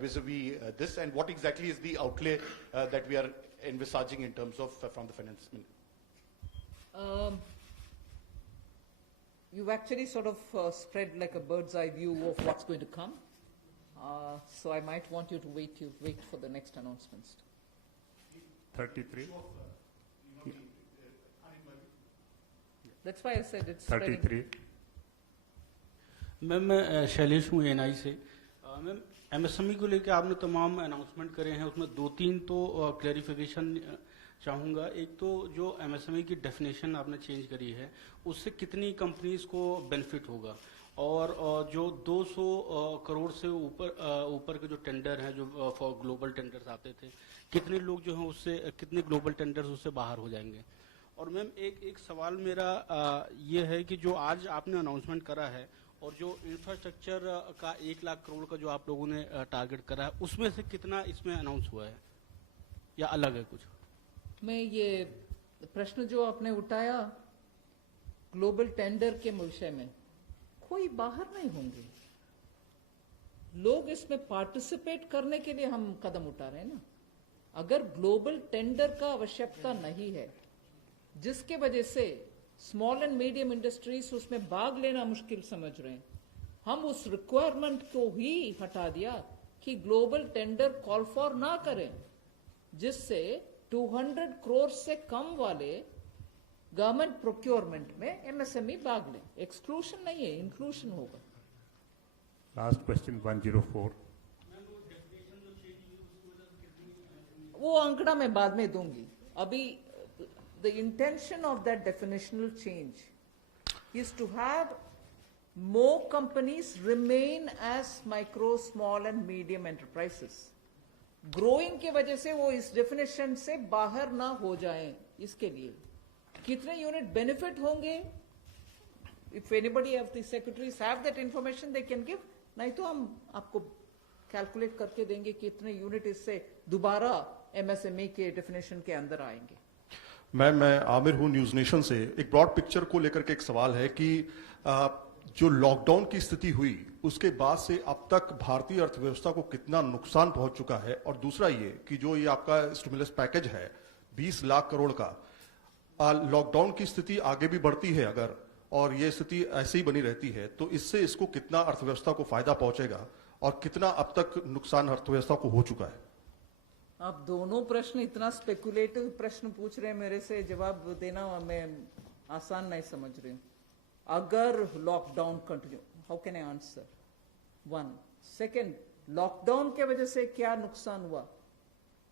vis-a-vis this? And what exactly is the outlay that we are envisaging in terms of from the finance minister? You've actually sort of spread like a bird's eye view of what's going to come. So I might want you to wait for the next announcements. 33. That's why I said it's spreading. 33. Ma'am मैं शैलेश हूँ ANI से। Ma'am MSME को लेकर आपने तमाम announcement करे हैं, उसमें 2-3 तो क्लैरिफिकेशन चाहूँगा। एक तो जो एमएसएमई की डेफिनेशन आपने चेंज करी है, उससे कितनी कंपनीज को बेनिफिट होगा, और जो 200 करोड़ से ऊपर के जो टेंडर हैं, जो फॉर ग्लोबल टेंडर्स आते थे, कितने लोग जो हैं उससे, कितने ग्लोबल टेंडर्स उससे बाहर हो जाएंगे। और मैम एक सवाल मेरा ये है कि जो आज आपने अनाउंसमेंट करा है और जो इंफ्रास्ट्रक्चर का 1 लाख करोड़ का जो आप लोगों ने टारगेट करा है, उसमें से कितना इसमें अनाउंस हुआ है या अलग है कुछ? मैं ये प्रश्न जो आपने उठाया ग्लोबल टेंडर के विषय में, कोई बाहर नहीं होंगे लोग, इसमें पार्टिसिपेट करने के लिए हम कदम उठा रहे हैं ना। अगर ग्लोबल टेंडर का आवश्यकता नहीं है, जिसके वजह से स्मॉल एंड मीडियम इंडस्ट्रीज उसमें भाग लेना मुश्किल समझ रहे हैं, हम उस रिक्वायरमेंट को ही हटा दिया कि ग्लोबल टेंडर कॉल फॉर ना करें, जिससे 200 करोड़ से कम वाले गवर्नमेंट प्रोक्योरमेंट में एमएसएमई भाग लें। एक्सक्लूशन नहीं है, इंक्लूशन होगा। Last question 104। वो आंकड़ा मैं बाद में दूंगी। अभी the intention of that definitional change is to have more companies remain as micro, small and medium enterprises. Growing के वजह से वो इस definition से बाहर ना हो जाएं, इसके लिए कितने यूनिट बेनिफिट होंगे, if anybody of the secretaries have that information they can give, नहीं तो हम आपको कैलकुलेट करके देंगे कितने यूनिट इससे दोबारा एमएसएमई के डेफिनेशन के अंदर आएंगे। मैं आमिर हूं न्यूज नेशन से। एक ब्रॉड पिक्चर को लेकर के एक सवाल है कि जो लॉकडाउन की स्थिति हुई उसके बाद से अब तक भारतीय अर्थव्यवस्था को कितना नुकसान पहुंच चुका है, और दूसरा ये कि जो ये आपका स्टिमुलस पैकेज है 20 लाख करोड़ का, लॉकडाउन की स्थिति आगे भी बढ़ती है अगर, और ये स्थिति ऐसे ही बनी रहती है, तो इससे इसको कितना अर्थव्यवस्था को फायदा पहुंचेगा और कितना अब तक नुकसान अर्थव्यवस्था को हो चुका है? आप दोनों प्रश्न इतना स्पेकुलेटिव प्रश्न पूछ रहे हैं, मेरे से जवाब देना मैं आसान नहीं समझ रही हूँ। अगर lockdown continue, how can I answer? 1 second, lockdown के वजह से क्या नुकसान हुआ,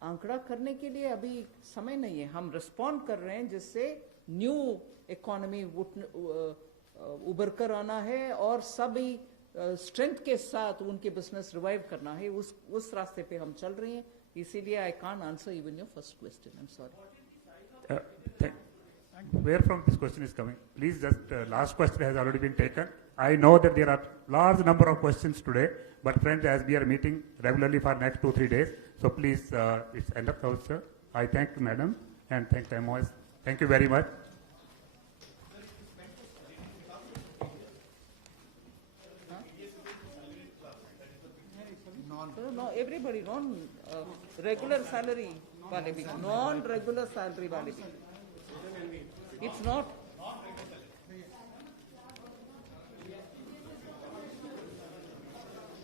आंकड़ा करने के लिए अभी समय नहीं है। हम रिस्पॉन्ड कर रहे हैं जिससे न्यू इकोनॉमी उभर कर आना है और सभी स्ट्रेंथ के साथ उनके बिजनेस रिवाइव करना है, उस रास्ते पे हम चल रहे हैं। इसीलिए I can't answer even your first question. I'm sorry. Where from this question is coming? Please just last question has already been taken. I know that there are large number of questions today, but friends, as we are meeting regularly for next 2-3 days, so please it's enough, sir. I thank Madam and thank MOS. Thank you very much. No, everybody, regular salary वाले भी, non-regular salary वाले भी. It's not.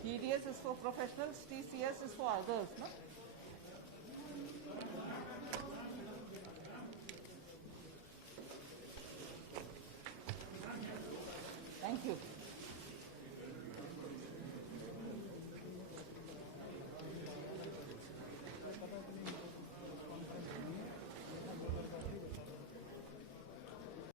TDS is for professionals, TCS is for others, no? Thank you.